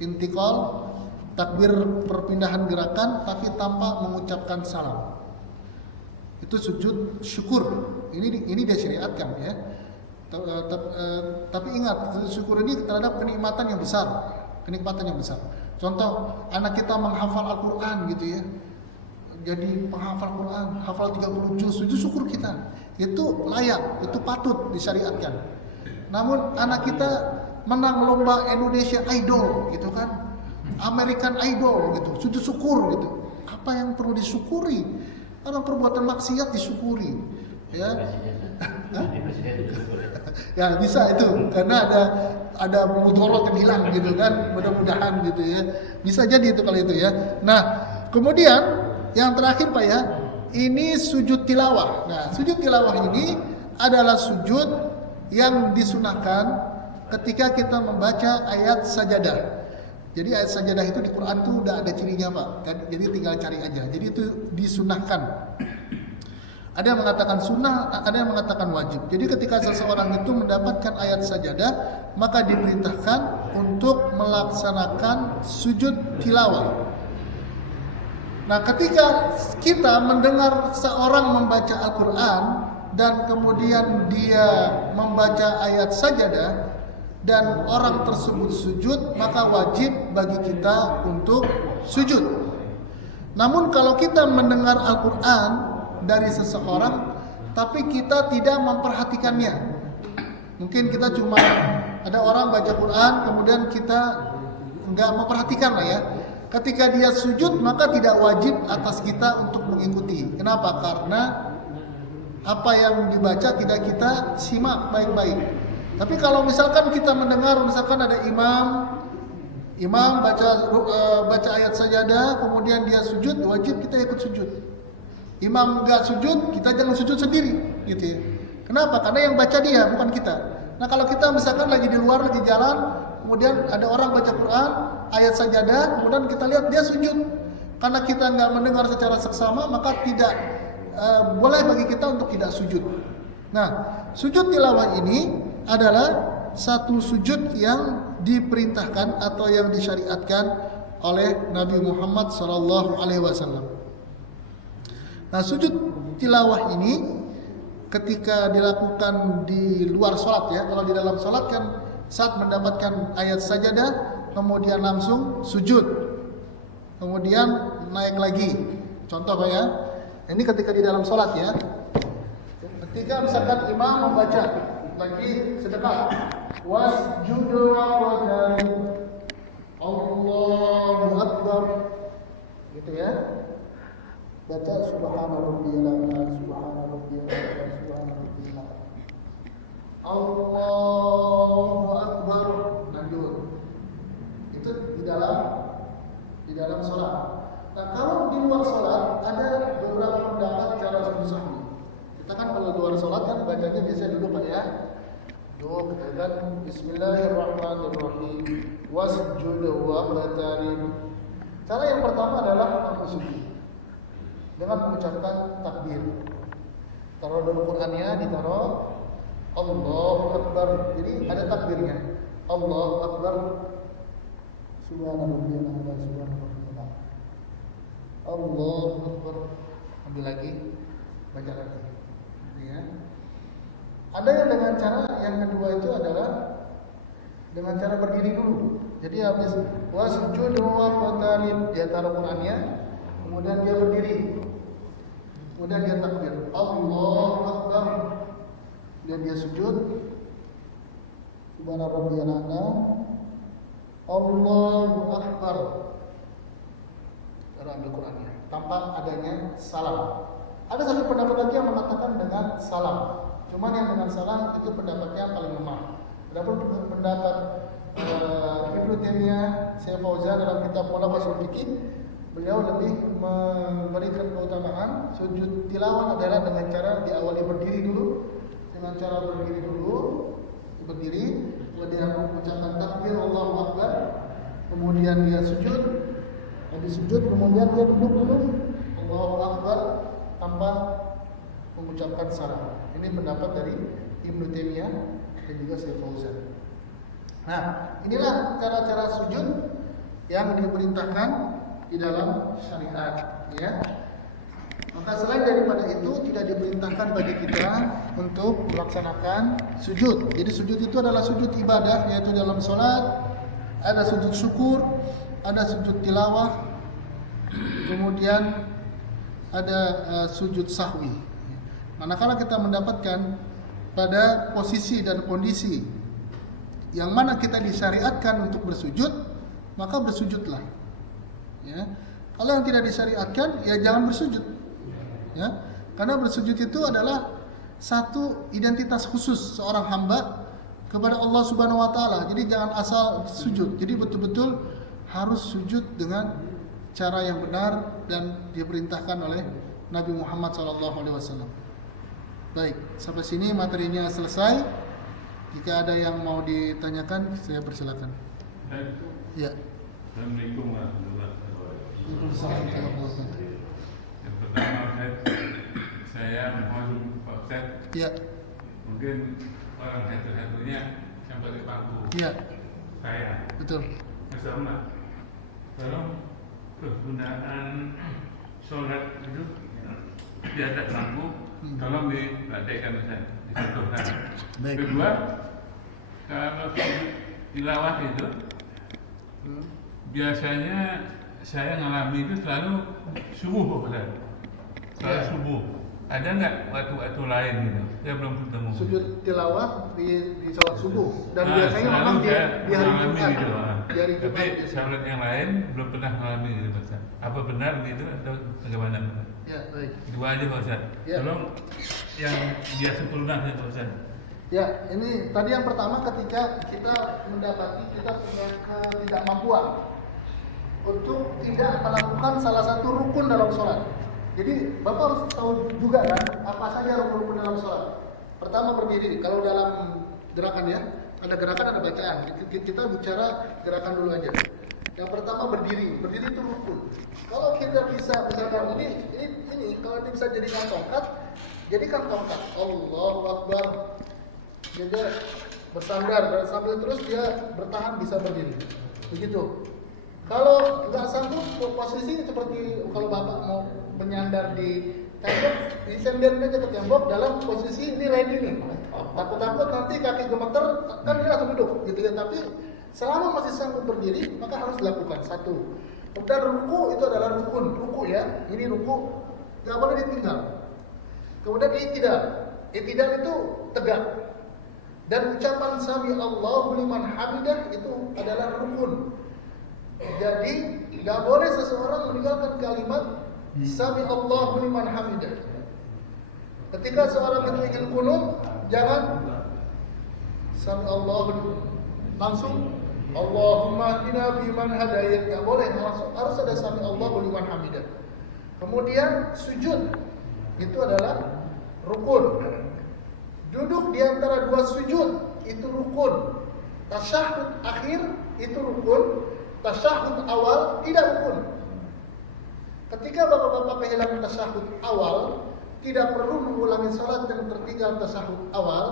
intikal, takbir perpindahan gerakan tapi tanpa mengucapkan salam. Itu sujud syukur. Ini dia syariatkan ya. Tapi ingat, sujud syukur ini terhadap kenikmatan yang besar. Contoh, anak kita menghafal Al-Quran gitu ya, jadi penghafal Quran, hafal 30 juz, sujud syukur kita. Itu layak, itu patut disyariatkan. Namun anak kita menang lomba Indonesia Idol gitu kan, American Idol gitu, sujud syukur gitu. Apa yang perlu disyukuri? Orang perbuatan maksiat disyukuri, ya. Ya bisa itu, karena ada mudorot yang hilang gitu kan, mudah-mudahan gitu ya. Bisa jadi itu kalau itu ya. Nah, kemudian yang terakhir Pak ya, ini sujud tilawah. Nah, sujud tilawah ini adalah sujud yang disunahkan ketika kita membaca ayat sajadah. Jadi ayat sajadah itu di Quran tuh udah ada cirinya Pak. Jadi tinggal cari aja. Jadi itu disunahkan. Ada yang mengatakan sunnah, ada yang mengatakan wajib. Jadi ketika seseorang itu mendapatkan ayat sajadah, maka diperintahkan untuk melaksanakan sujud tilawah. Nah, ketika kita mendengar seorang membaca Al-Quran dan kemudian dia membaca ayat sajadah dan orang tersebut sujud, maka wajib bagi kita untuk sujud. Namun kalau kita mendengar Al-Quran dari seseorang tapi kita tidak memperhatikannya, mungkin kita cuma ada orang baca Quran kemudian kita nggak memperhatikan lah ya. Ketika dia sujud maka tidak wajib atas kita untuk mengikuti. Kenapa? Karena apa yang dibaca tidak kita simak baik-baik. Tapi kalau misalkan kita mendengar, misalkan ada imam baca ayat sajadah, kemudian dia sujud, wajib kita ikut sujud. Imam nggak sujud, kita jangan sujud sendiri, gitu ya. Kenapa? Karena yang baca dia, bukan kita. Nah, kalau kita misalkan lagi di luar, lagi jalan, kemudian ada orang baca Quran, ayat sajadah, kemudian kita lihat dia sujud. Karena kita nggak mendengar secara seksama, maka tidak boleh bagi kita untuk tidak sujud. Nah, sujud tilawah ini adalah satu sujud yang diperintahkan atau yang disyariatkan oleh Nabi Muhammad SAW. Nah, sujud tilawah ini ketika dilakukan di luar sholat ya. Kalau di dalam sholat kan saat mendapatkan ayat sajadah kemudian langsung sujud, kemudian naik lagi. Contoh Pak ya, ini ketika di dalam sholat ya. Ketika misalkan imam membaca lagi sedekah, wasjudu waqtari Allahu Akbar, gitu ya. Baca subhana rabbiyal a'la, subhana rabbiyal a'la, subhana rabbiyal a'la. Allahu Akbar, lanjut. Itu di dalam sholat. Nah, kalau di luar sholat ada beberapa pendapat cara sujud sahwi. Kita kan kalau luar sholat kan bacanya biasanya dulu Pak ya. Dulu kan Bismillahirrahmanirrahim. Wasjudu waqtarib. Cara yang pertama adalah sujud dengan mengucapkan takbir. Taruh dulu Qur'annya, ditaruh Allahu Akbar. Jadi ada takbirnya. Allahu Akbar. Subhanallah, subhanallah. Allahu Akbar. Ambil lagi, baca lagi. Ya. Ada yang dengan cara yang kedua itu adalah dengan cara berdiri dulu. Jadi habis wasjudu waqtarib, dia taruh Qur'annya, kemudian dia berdiri. Kemudian dia takbir, Allahu Akbar. Dan dia sujud, Subhana rabbiyal a'la, Allahu Akbar. Lalu ambil Qur'annya tanpa adanya salam. Ada satu pendapat lagi yang mengatakan dengan salam. Cuman yang dengan salam itu pendapatnya paling lemah. Adapun pendapat Ibnu Taimiyah, Syekh Fauzan dalam kitab Mulakhasul Fiqh, beliau lebih memberikan keutamaan sujud tilawah adalah dengan cara diawali berdiri dulu, dengan cara berdiri dulu, berdiri, kemudian mengucapkan takbir Allahu Akbar, kemudian dia sujud, habis sujud kemudian dia duduk dulu, Allahu Akbar tanpa mengucapkan salam. Ini pendapat dari Ibnu Taimiyah dan juga Syekh Fauzan. Nah, inilah cara-cara sujud yang diperintahkan di dalam syariat, ya. Maka selain daripada itu tidak diperintahkan bagi kita untuk melaksanakan sujud. Jadi sujud itu adalah sujud ibadah, yaitu dalam sholat ada sujud syukur, ada sujud tilawah, kemudian ada sujud sahwi. Manakala kita mendapatkan pada posisi dan kondisi yang mana kita disyariatkan untuk bersujud, maka bersujudlah. Ya. Kalau yang tidak disyariatkan, ya jangan bersujud. Ya. Karena bersujud itu adalah satu identitas khusus seorang hamba kepada Allah Subhanahu wa taala. Jadi jangan asal sujud. Jadi betul-betul harus sujud dengan cara yang benar dan diperintahkan oleh Nabi Muhammad SAW. Baik, sampai sini materinya selesai. Jika ada yang mau ditanyakan, saya persilakan. Ya. Assalamualaikum warahmatullahi wabarakatuh. Waalaikumsalam. Yang pertama, saya mohon Pak Ustaz. Ya. Mungkin orang satu-satunya yang pakai paku. Ya. Saya. Betul. Bersama. Tolong penggunaan sholat itu di atas paku, tolong dipraktekkan Ustaz. Dicontohkan. Baik. Kedua, kalau tilawah itu biasanya saya ngalami itu selalu subuh, Ustaz. Selalu subuh. Ada nggak waktu-waktu lain gitu? Saya belum ketemu. Sujud tilawah di sholat subuh dan biasanya memang di hari Jumat. Gitu. Di hari Jumat. Tapi sholat yang lain belum pernah ngalami gitu, Pak Ustaz. Apa benar gitu atau bagaimana? Ya, baik. Dua aja Pak Ustaz. Ya. Tolong yang biasa lunasnya Pak Ustaz. Ya, ini tadi yang pertama ketika kita mendapati kita punya ketidakmampuan untuk tidak melakukan salah satu rukun dalam sholat. Jadi Bapak harus tahu juga kan apa saja rukun-rukun dalam sholat. Pertama berdiri. Kalau dalam gerakan ya, ada gerakan ada bacaan. Kita bicara gerakan dulu aja. Yang pertama berdiri. Berdiri itu rukun. Kalau kita bisa misalkan ini kalau ini bisa jadikan tongkat, jadikan tongkat. Allahu Akbar. Jadi bersandar dan sambil terus dia bertahan bisa berdiri. Begitu. Kalau nggak sanggup posisi seperti kalau Bapak mau menyandar di tembok, disender aja ke tembok dalam posisi ini ready nih. Takut-takut nanti kaki gemeter kan dia langsung duduk gitu ya. Tapi selama masih sanggup berdiri maka harus dilakukan. Satu. Kemudian ruku itu adalah rukun, ruku ya. Ini ruku nggak boleh ditinggal. Kemudian i'tidal itu tegak. Dan ucapan sami Allahu liman hamidah itu adalah rukun. Jadi tidak boleh seseorang meninggalkan kalimat sami Allahu liman hamidah. Ketika seorang itu ingin kunut, jangan sami Allahu langsung Allahumma hdina fi man hadayt. Tidak boleh langsung, harus ada sami Allahu liman hamidah. Kemudian sujud itu adalah rukun. Duduk di antara dua sujud itu rukun. Tasyahud akhir itu rukun. Tasyahud awal tidak rukun. Ketika bapak-bapak kehilangan tasyahud awal, tidak perlu mengulangi salat yang tertinggal tasyahud awal.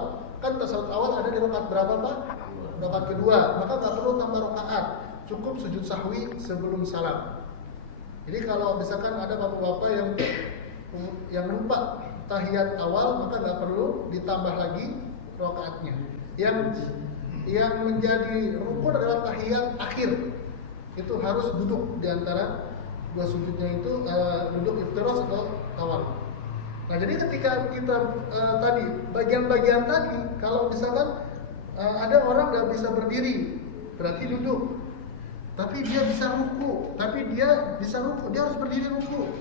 Kan tasyahud awal ada di rakaat berapa Pak? Rakaat kedua. Maka tak perlu tambah rakaat. Cukup sujud sahwi sebelum salam. Jadi kalau misalkan ada bapak-bapak yang lupa tahiyat awal, maka nggak perlu ditambah lagi rakaatnya. Yang menjadi rukun adalah tahiyat akhir. Itu harus duduk di antara dua sujudnya itu, duduk iftiras atau tawar. Nah jadi ketika kita tadi bagian-bagian tadi, kalau misalkan ada orang nggak bisa berdiri, berarti duduk. Tapi dia bisa ruku, dia harus berdiri ruku.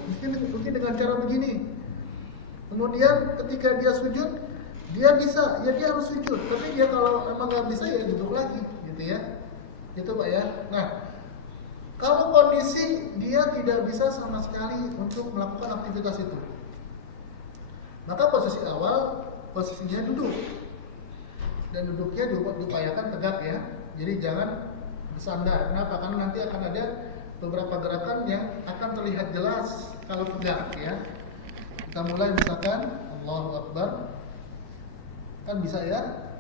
Mungkin dengan cara begini. Kemudian ketika dia sujud, Dia bisa, ya dia harus sujud. Tapi dia kalau emang nggak bisa ya duduk lagi, gitu ya. Itu Pak ya. Nah, kalau kondisi dia tidak bisa sama sekali untuk melakukan aktivitas itu, maka posisi awal posisinya duduk. Dan duduknya diupayakan tegak ya. Jadi jangan bersandar. Kenapa? Karena nanti akan ada beberapa gerakan yang akan terlihat jelas kalau tegak ya. Kita mulai misalkan Allahu Akbar. Kan bisa ya,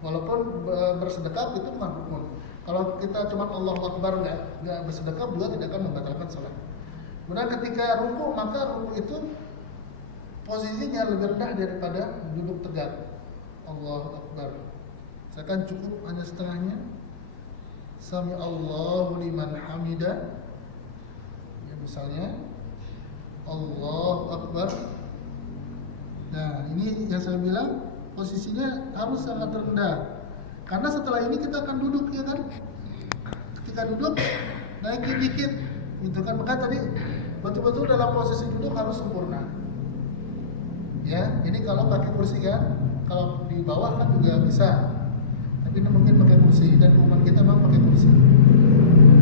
walaupun bersedekap itu bukan rukun. Kalau kita cuma Allahu Akbar nggak bersedekap juga tidak akan membatalkan salat. Kemudian ketika ruku, maka ruku itu posisinya lebih rendah daripada duduk tegak. Allahu Akbar. Misalkan cukup hanya setengahnya. Sami Allahu liman hamida. Ya misalnya Allahu Akbar. Nah ini yang saya bilang, posisinya harus sangat rendah. Karena setelah ini kita akan duduk ya kan. Ketika duduk naik dikit gitu kan. Maka tadi betul-betul dalam posisi duduk harus sempurna. Ya, ini kalau pakai kursi kan. Kalau di bawah kan juga bisa. Tapi ini mungkin pakai kursi dan umat kita memang pakai kursi.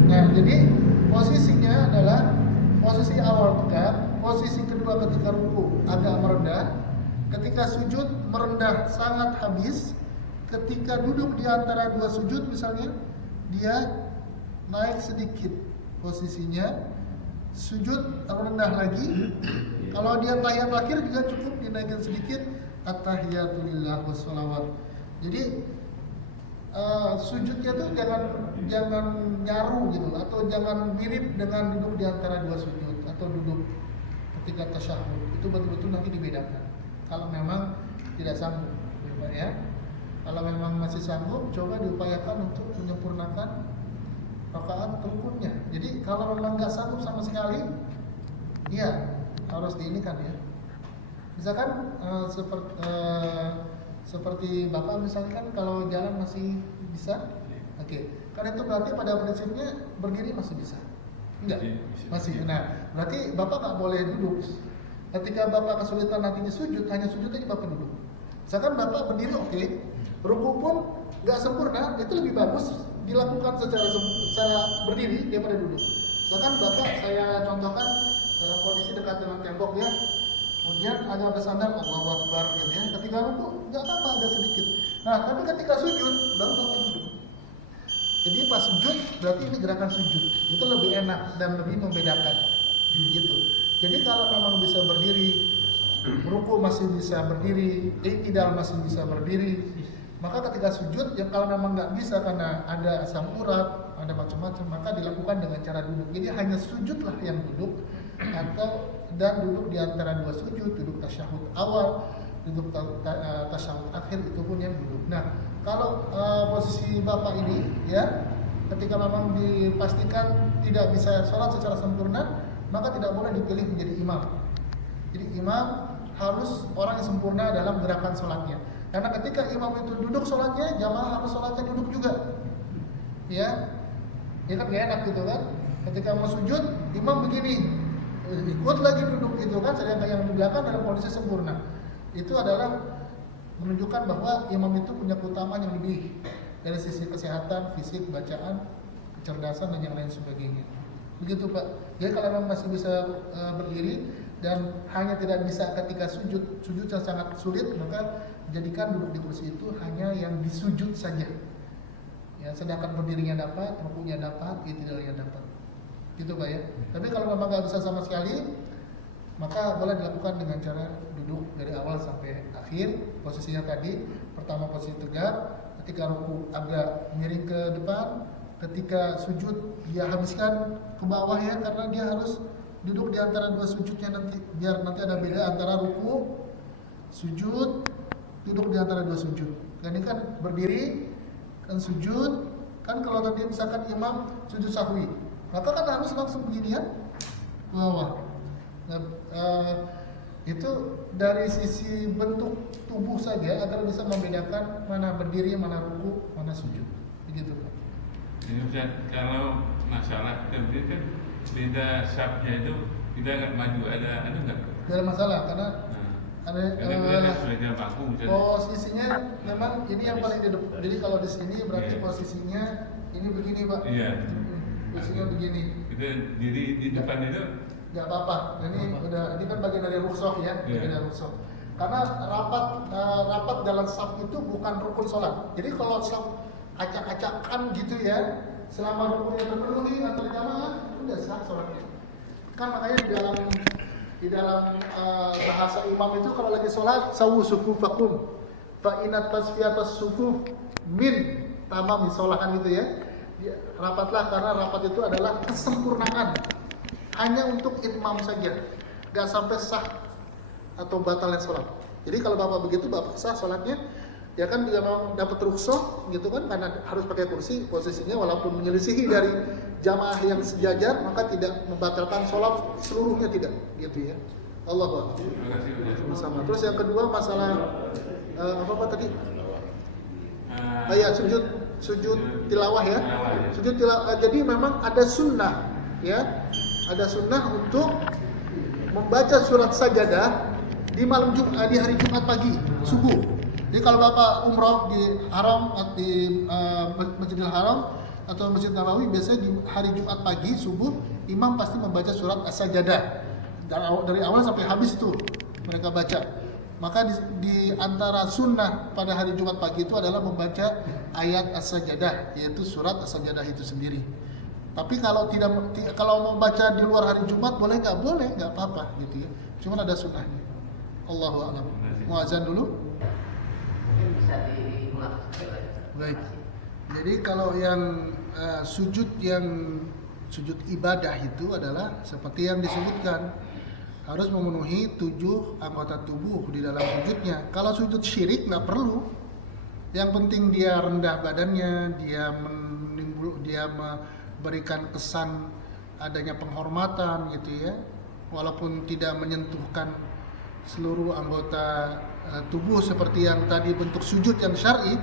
Nah, jadi posisinya adalah posisi awal tegak, posisi kedua ketika ruku agak merendah. Ketika sujud merendah sangat habis. Ketika duduk di antara dua sujud misalnya, dia naik sedikit posisinya. Sujud rendah lagi. Kalau dia tahiyat akhir juga cukup dinaikin sedikit. At-tahiyatulillah wassalawat. Jadi sujudnya tuh jangan nyaru gitu, atau jangan mirip dengan duduk di antara dua sujud atau duduk ketika tasyahud. Itu betul-betul nanti dibedakan. Kalau memang tidak sanggup, ya. Kalau memang masih sanggup, coba diupayakan untuk menyempurnakan rakaat rukunnya. Jadi kalau memang nggak sanggup sama sekali, ya harus diinikan ya. Misalkan seperti Bapak misalkan kalau jalan masih bisa, oke. Karena itu berarti pada prinsipnya berdiri masih bisa. Enggak? Masih. Nah, berarti Bapak nggak boleh duduk. Ketika Bapak kesulitan nantinya sujud, hanya sujud aja Bapak duduk. Misalkan Bapak berdiri oke, ruku pun nggak sempurna, itu lebih bagus dilakukan secara berdiri daripada duduk. Misalkan Bapak saya contohkan dalam kondisi dekat dengan tembok ya, kemudian agak bersandar Allahu Akbar gitu ya. Ketika ruku nggak apa-apa, agak sedikit. Nah, tapi ketika sujud baru Bapak duduk. Jadi pas sujud berarti ini gerakan sujud. Itu lebih enak dan lebih membedakan. Gitu. Jadi kalau memang bisa berdiri, ruku masih bisa berdiri, i'tidal masih bisa berdiri, maka ketika sujud ya kalau memang nggak bisa karena ada asam urat, ada macam-macam, maka dilakukan dengan cara duduk. Jadi hanya sujudlah yang duduk dan duduk di antara dua sujud, duduk tasyahud awal, duduk tasyahud akhir itu pun yang duduk. Nah, kalau posisi Bapak ini ya, ketika memang dipastikan tidak bisa sholat secara sempurna, maka tidak boleh dipilih menjadi imam. Jadi imam harus orang yang sempurna dalam gerakan sholatnya. Karena ketika imam itu duduk sholatnya, jamaah harus sholatnya duduk juga. Ya, ya kan gak enak gitu kan. Ketika mau sujud, imam begini, ikut lagi duduk gitu kan. Sedangkan yang di belakang dalam kondisi sempurna. Itu adalah menunjukkan bahwa imam itu punya keutamaan yang lebih dari sisi kesehatan, fisik, bacaan, kecerdasan dan yang lain sebagainya. Begitu Pak. Jadi kalau memang masih bisa berdiri dan hanya tidak bisa ketika sujud yang sangat sulit, maka jadikan duduk di kursi itu hanya yang disujud saja. Ya, sedangkan berdirinya dapat, rukunya dapat, i'tidalnya dapat. Gitu Pak ya. Tapi kalau memang nggak bisa sama sekali, maka boleh dilakukan dengan cara duduk dari awal sampai akhir. Posisinya tadi, pertama posisi tegak, ketika ruku agak miring ke depan, ketika sujud dia habiskan ke bawah ya, karena dia harus duduk di antara dua sujudnya nanti, biar nanti ada beda antara ruku, sujud, duduk di antara dua sujud. Dan ini kan berdiri, kan sujud, kan kalau tadi misalkan imam sujud sahwi, maka kan harus langsung begini ya, ke bawah. Nah, itu dari sisi bentuk tubuh saja agar bisa membedakan mana berdiri, mana ruku, mana sujud. Begitu Pak. Ini Ustaz, kalau masalah tadi kan beda syafnya itu tidak akan maju, ada enggak? Tidak ada masalah karena Karena kita ada belajar baku misalnya. posisinya memang ini yang paling di depan. Jadi kalau di sini berarti Iya. posisinya ini begini Pak. Iya. Posisinya begini. Kita diri di depan itu. Nggak apa-apa. Ini kan bagian dari rukhsah ya, Iya. bagian dari rukhsah. Karena rapat dalam saf itu bukan rukun sholat. Jadi kalau saf acak-acakan gitu ya, selama rukunnya terpenuhi antar jamaah, udah sah sholatnya. Kan makanya di dalam bahasa imam itu kalau lagi sholat, sawu sufufakum, fa inat tasfiyatas sufuf min tamam sholahan gitu ya. Rapatlah karena rapat itu adalah kesempurnaan. Hanya untuk imam saja, nggak sampai sah atau batalnya sholat. Jadi kalau bapak begitu, bapak sah sholatnya, ya kan dia memang dapat rukhsah gitu kan, karena harus pakai kursi posisinya walaupun menyelisihi dari jamaah yang sejajar, maka tidak membatalkan sholat seluruhnya, tidak gitu ya. Allahu Akbar. Terima kasih. Sama. Terus yang kedua masalah apa tadi? Ya sujud tilawah ya. Sujud tilawah. Jadi memang ada sunnah ya. Ada sunnah untuk membaca surat sajadah di di hari Jumat pagi subuh. Jadi kalau bapak umroh di haram di Masjidil Haram atau Masjid Nabawi, biasanya di hari Jumat pagi subuh imam pasti membaca surat as-sajadah dari awal sampai habis itu mereka baca. Maka di antara sunnah pada hari Jumat pagi itu adalah membaca ayat as-sajadah, yaitu surat as-sajadah itu sendiri. Tapi kalau mau baca di luar hari Jumat boleh nggak? Boleh, nggak apa-apa gitu ya. Cuma ada sunnahnya. Allahu a'lam. Mau azan dulu? Mungkin bisa diulang. Baik. Jadi kalau yang sujud ibadah itu adalah seperti yang disebutkan, harus memenuhi 7 anggota tubuh di dalam sujudnya. Kalau sujud syirik nggak perlu. Yang penting dia rendah badannya, dia memberikan kesan adanya penghormatan gitu ya, walaupun tidak menyentuhkan seluruh anggota tubuh seperti yang tadi bentuk sujud yang syar'i,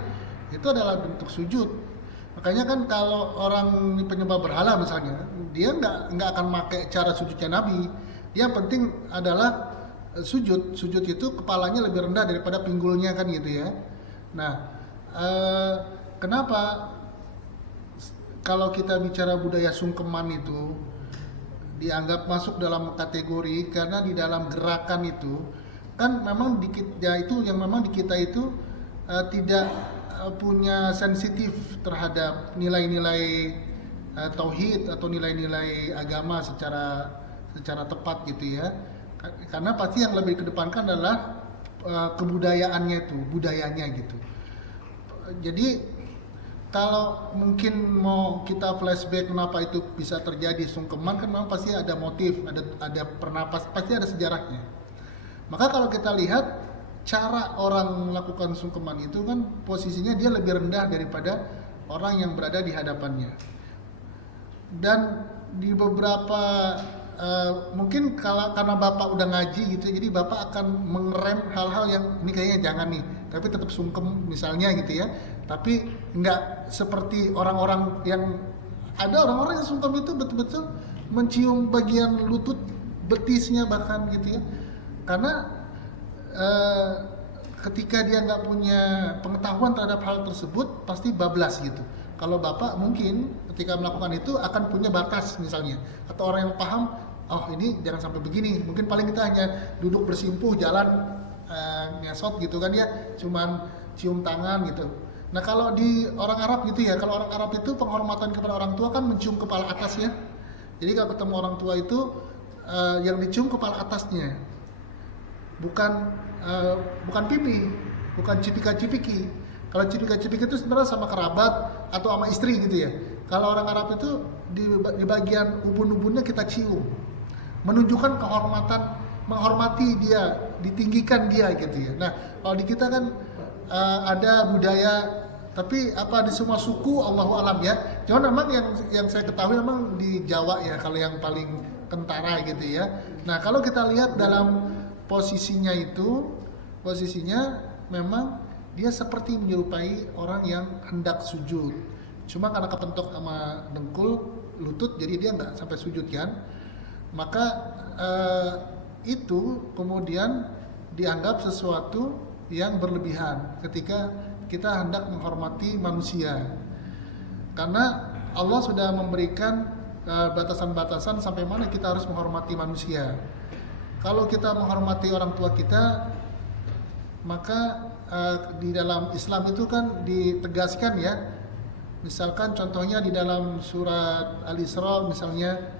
itu adalah bentuk sujud. Makanya kan kalau orang penyembah berhala misalnya, dia nggak akan pakai cara sujudnya Nabi. Dia penting adalah sujud itu kepalanya lebih rendah daripada pinggulnya kan gitu ya. Nah, kenapa kalau kita bicara budaya sungkeman itu dianggap masuk dalam kategori, karena di dalam gerakan itu kan memang di kita itu tidak punya sensitif terhadap nilai-nilai tauhid atau nilai-nilai agama secara tepat gitu ya. Karena pasti yang lebih kedepankan adalah budayanya gitu. Jadi kalau mungkin mau kita flashback kenapa itu bisa terjadi sungkeman, kan memang pasti ada motif, ada pasti ada sejarahnya. Maka kalau kita lihat cara orang melakukan sungkeman itu kan posisinya dia lebih rendah daripada orang yang berada di hadapannya. Dan di beberapa mungkin karena bapak udah ngaji gitu, jadi bapak akan mengerem hal-hal yang ini kayaknya jangan nih, tapi tetap sungkem misalnya gitu ya. Tapi nggak seperti orang-orang yang sungkem itu betul-betul mencium bagian lutut betisnya bahkan gitu ya. Karena ketika dia nggak punya pengetahuan terhadap hal tersebut pasti bablas gitu. Kalau bapak mungkin ketika melakukan itu akan punya batas misalnya, atau orang yang paham, oh ini jangan sampai begini. Mungkin paling kita hanya duduk bersimpuh jalan ngesot gitu kan ya, cuman cium tangan gitu. Nah kalau di orang Arab gitu ya, kalau orang Arab itu penghormatan kepada orang tua kan mencium kepala atasnya. Jadi kalau ketemu orang tua itu yang dicium kepala atasnya, bukan pipi, bukan cipika-cipiki. Kalau cipika-cipiki itu sebenarnya sama kerabat atau sama istri gitu ya. Kalau orang Arab itu di bagian ubun-ubunnya kita cium, menunjukkan kehormatan, menghormati dia, ditinggikan dia gitu ya. Nah kalau di kita kan ada budaya, tapi apa di semua suku Allahu alam ya. Cuman memang yang saya ketahui memang di Jawa ya, kalau yang paling kentara gitu ya. Nah kalau kita lihat dalam posisinya memang dia seperti menyerupai orang yang hendak sujud. Cuma karena kepentok sama dengkul lutut, jadi dia nggak sampai sujud kan. Maka itu kemudian dianggap sesuatu yang berlebihan ketika kita hendak menghormati manusia. Karena Allah sudah memberikan batasan-batasan sampai mana kita harus menghormati manusia. Kalau kita menghormati orang tua kita, maka di dalam Islam itu kan ditegaskan ya. Misalkan contohnya di dalam surat Al-Isra misalnya,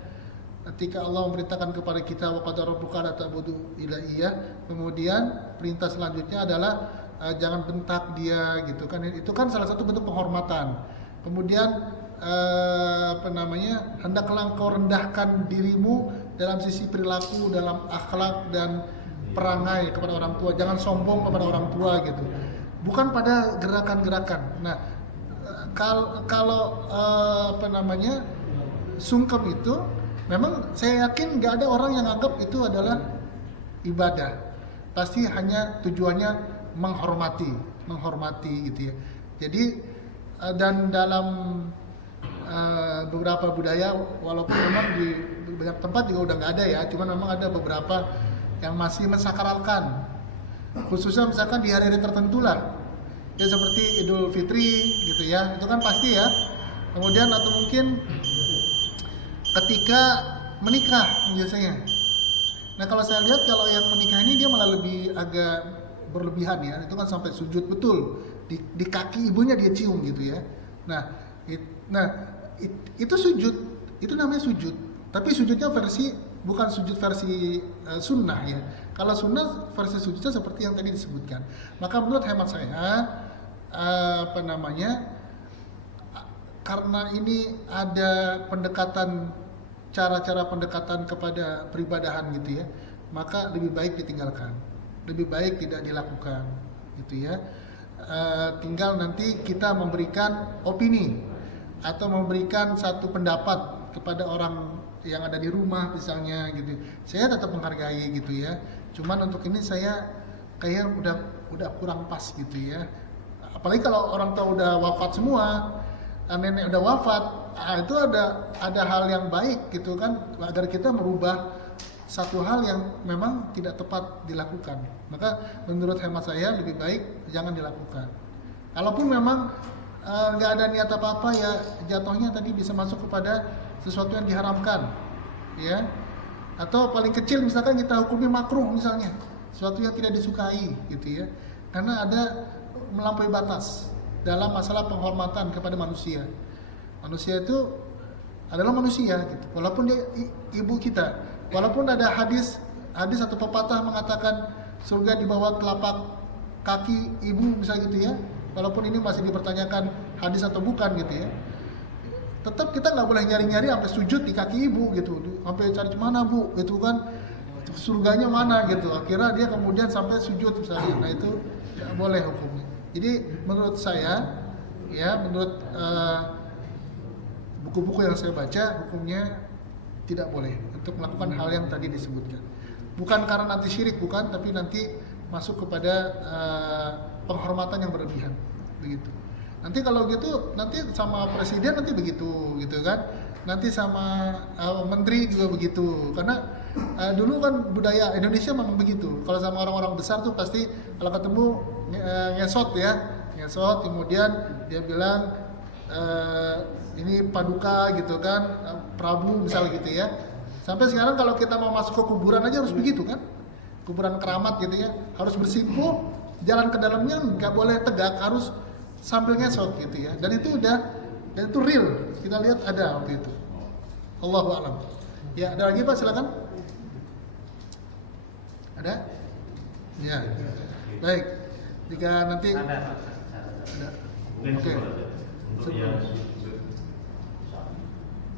ketika Allah memerintahkan kepada kita wa qad rabbuka la ta'budu illa iyyah, kemudian perintah selanjutnya adalah jangan bentak dia gitu kan. Itu kan salah satu bentuk penghormatan. Kemudian hendaklah engkau rendahkan dirimu dalam sisi perilaku, dalam akhlak dan perangai kepada orang tua. Jangan sombong kepada orang tua gitu. Bukan pada gerakan-gerakan. Nah, kalau sungkem itu memang saya yakin nggak ada orang yang anggap itu adalah ibadah. Pasti hanya tujuannya menghormati gitu ya. Jadi dan dalam beberapa budaya, walaupun memang di banyak tempat juga udah nggak ada ya, cuman memang ada beberapa yang masih mensakralkan, khususnya misalkan di hari-hari tertentu lah, ya seperti Idul Fitri gitu ya, itu kan pasti ya. Kemudian atau mungkin ketika menikah biasanya. Nah kalau saya lihat kalau yang menikah ini dia malah lebih agak berlebihan ya, itu kan sampai sujud betul di kaki ibunya dia cium gitu ya. Itu sujud, itu namanya sujud. Tapi sujudnya bukan sujud versi sunnah ya. Kalau sunnah versi sujudnya seperti yang tadi disebutkan. Maka menurut hemat saya, karena ini ada cara-cara pendekatan kepada peribadahan gitu ya, maka lebih baik ditinggalkan, lebih baik tidak dilakukan gitu ya. Tinggal nanti kita memberikan opini atau memberikan satu pendapat kepada orang yang ada di rumah misalnya gitu. Saya tetap menghargai gitu ya. Cuman untuk ini saya kayak udah kurang pas gitu ya. Apalagi kalau orang tua udah wafat semua, nenek udah wafat, itu ada hal yang baik gitu kan, agar kita merubah satu hal yang memang tidak tepat dilakukan. Maka menurut hemat saya lebih baik jangan dilakukan. Kalaupun memang nggak ada niat apa-apa ya, jatuhnya tadi bisa masuk kepada sesuatu yang diharamkan ya. Atau paling kecil misalkan kita hukumi makruh misalnya, sesuatu yang tidak disukai gitu ya. Karena ada melampaui batas dalam masalah penghormatan kepada manusia. Manusia itu adalah manusia gitu. Walaupun dia ibu kita, walaupun ada hadis atau pepatah mengatakan surga di bawah telapak kaki ibu misalnya gitu ya. Walaupun ini masih dipertanyakan hadis atau bukan gitu ya. Tetap kita nggak boleh nyari-nyari sampai sujud di kaki ibu gitu. Sampai cari mana bu, itu kan surganya mana gitu. Akhirnya dia kemudian sampai sujud misalnya. Nah itu tidak boleh hukumnya. Jadi menurut saya ya, menurut buku-buku yang saya baca, hukumnya tidak boleh untuk melakukan hal yang tadi disebutkan. Bukan karena nanti syirik, bukan, tapi nanti masuk kepada penghormatan yang berlebihan, begitu. Nanti kalau gitu, nanti sama presiden nanti begitu, gitu kan? Nanti sama menteri juga begitu. Karena dulu kan budaya Indonesia memang begitu. Kalau sama orang-orang besar tuh pasti kalau ketemu ngesot ya, ngesot. Kemudian dia bilang ini paduka gitu kan, Prabu misal gitu ya. Sampai sekarang kalau kita mau masuk ke kuburan aja harus begitu kan? Kuburan keramat gitu ya, harus bersimpuh. Jalan ke dalamnya nggak boleh tegak, harus sambil ngesot gitu ya. Dan itu real. Kita lihat ada waktu itu. Allahu a'lam. Ya, ada lagi Pak, silakan. Ada? Ya. Baik. Jika nanti ada. Oke. Untuk yang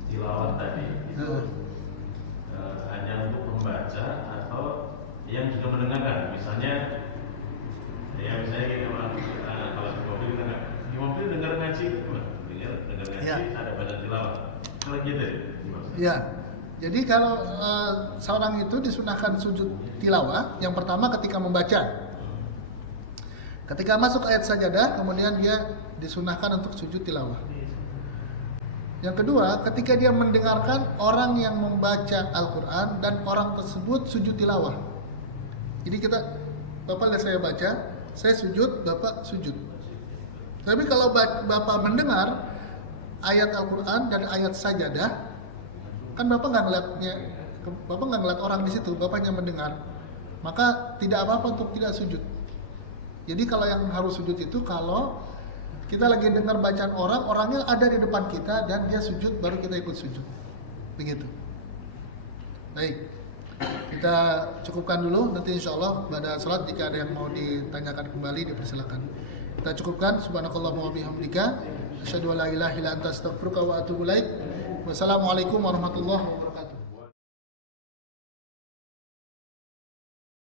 tilawah tadi itu hanya untuk membaca atau yang juga mendengarkan. Misalnya gini, kalau di mobil dengar ngaji, dengar ngaji ya. Ada badan tilawah. Kalau gitu ya. Jadi kalau seorang itu disunahkan sujud tilawah, yang pertama ketika membaca. Ketika masuk ayat sajadah, kemudian dia disunahkan untuk sujud tilawah. Yang kedua, ketika dia mendengarkan orang yang membaca Al-Quran dan orang tersebut sujud tilawah. Jadi kita Bapak lihat saya baca, saya sujud, Bapak sujud. Tapi kalau Bapak mendengar ayat Al-Quran dan ayat sajadah, kan Bapak nggak ngeliat orang di situ, Bapak hanya mendengar. Maka tidak apa-apa untuk tidak sujud. Jadi kalau yang harus sujud itu kalau kita lagi dengar bacaan orang, orangnya ada di depan kita dan dia sujud, baru kita ikut sujud. Begitu. Baik, kita cukupkan dulu. Nanti insya Allah pada salat jika ada yang mau ditanyakan kembali dipersilakan. Kita cukupkan. Subhanakallahumma wa bihamdika asyhadu an la ilaha illa anta astaghfiruka wa atubu ilaik. Wassalamualaikum warahmatullahi wabarakatuh.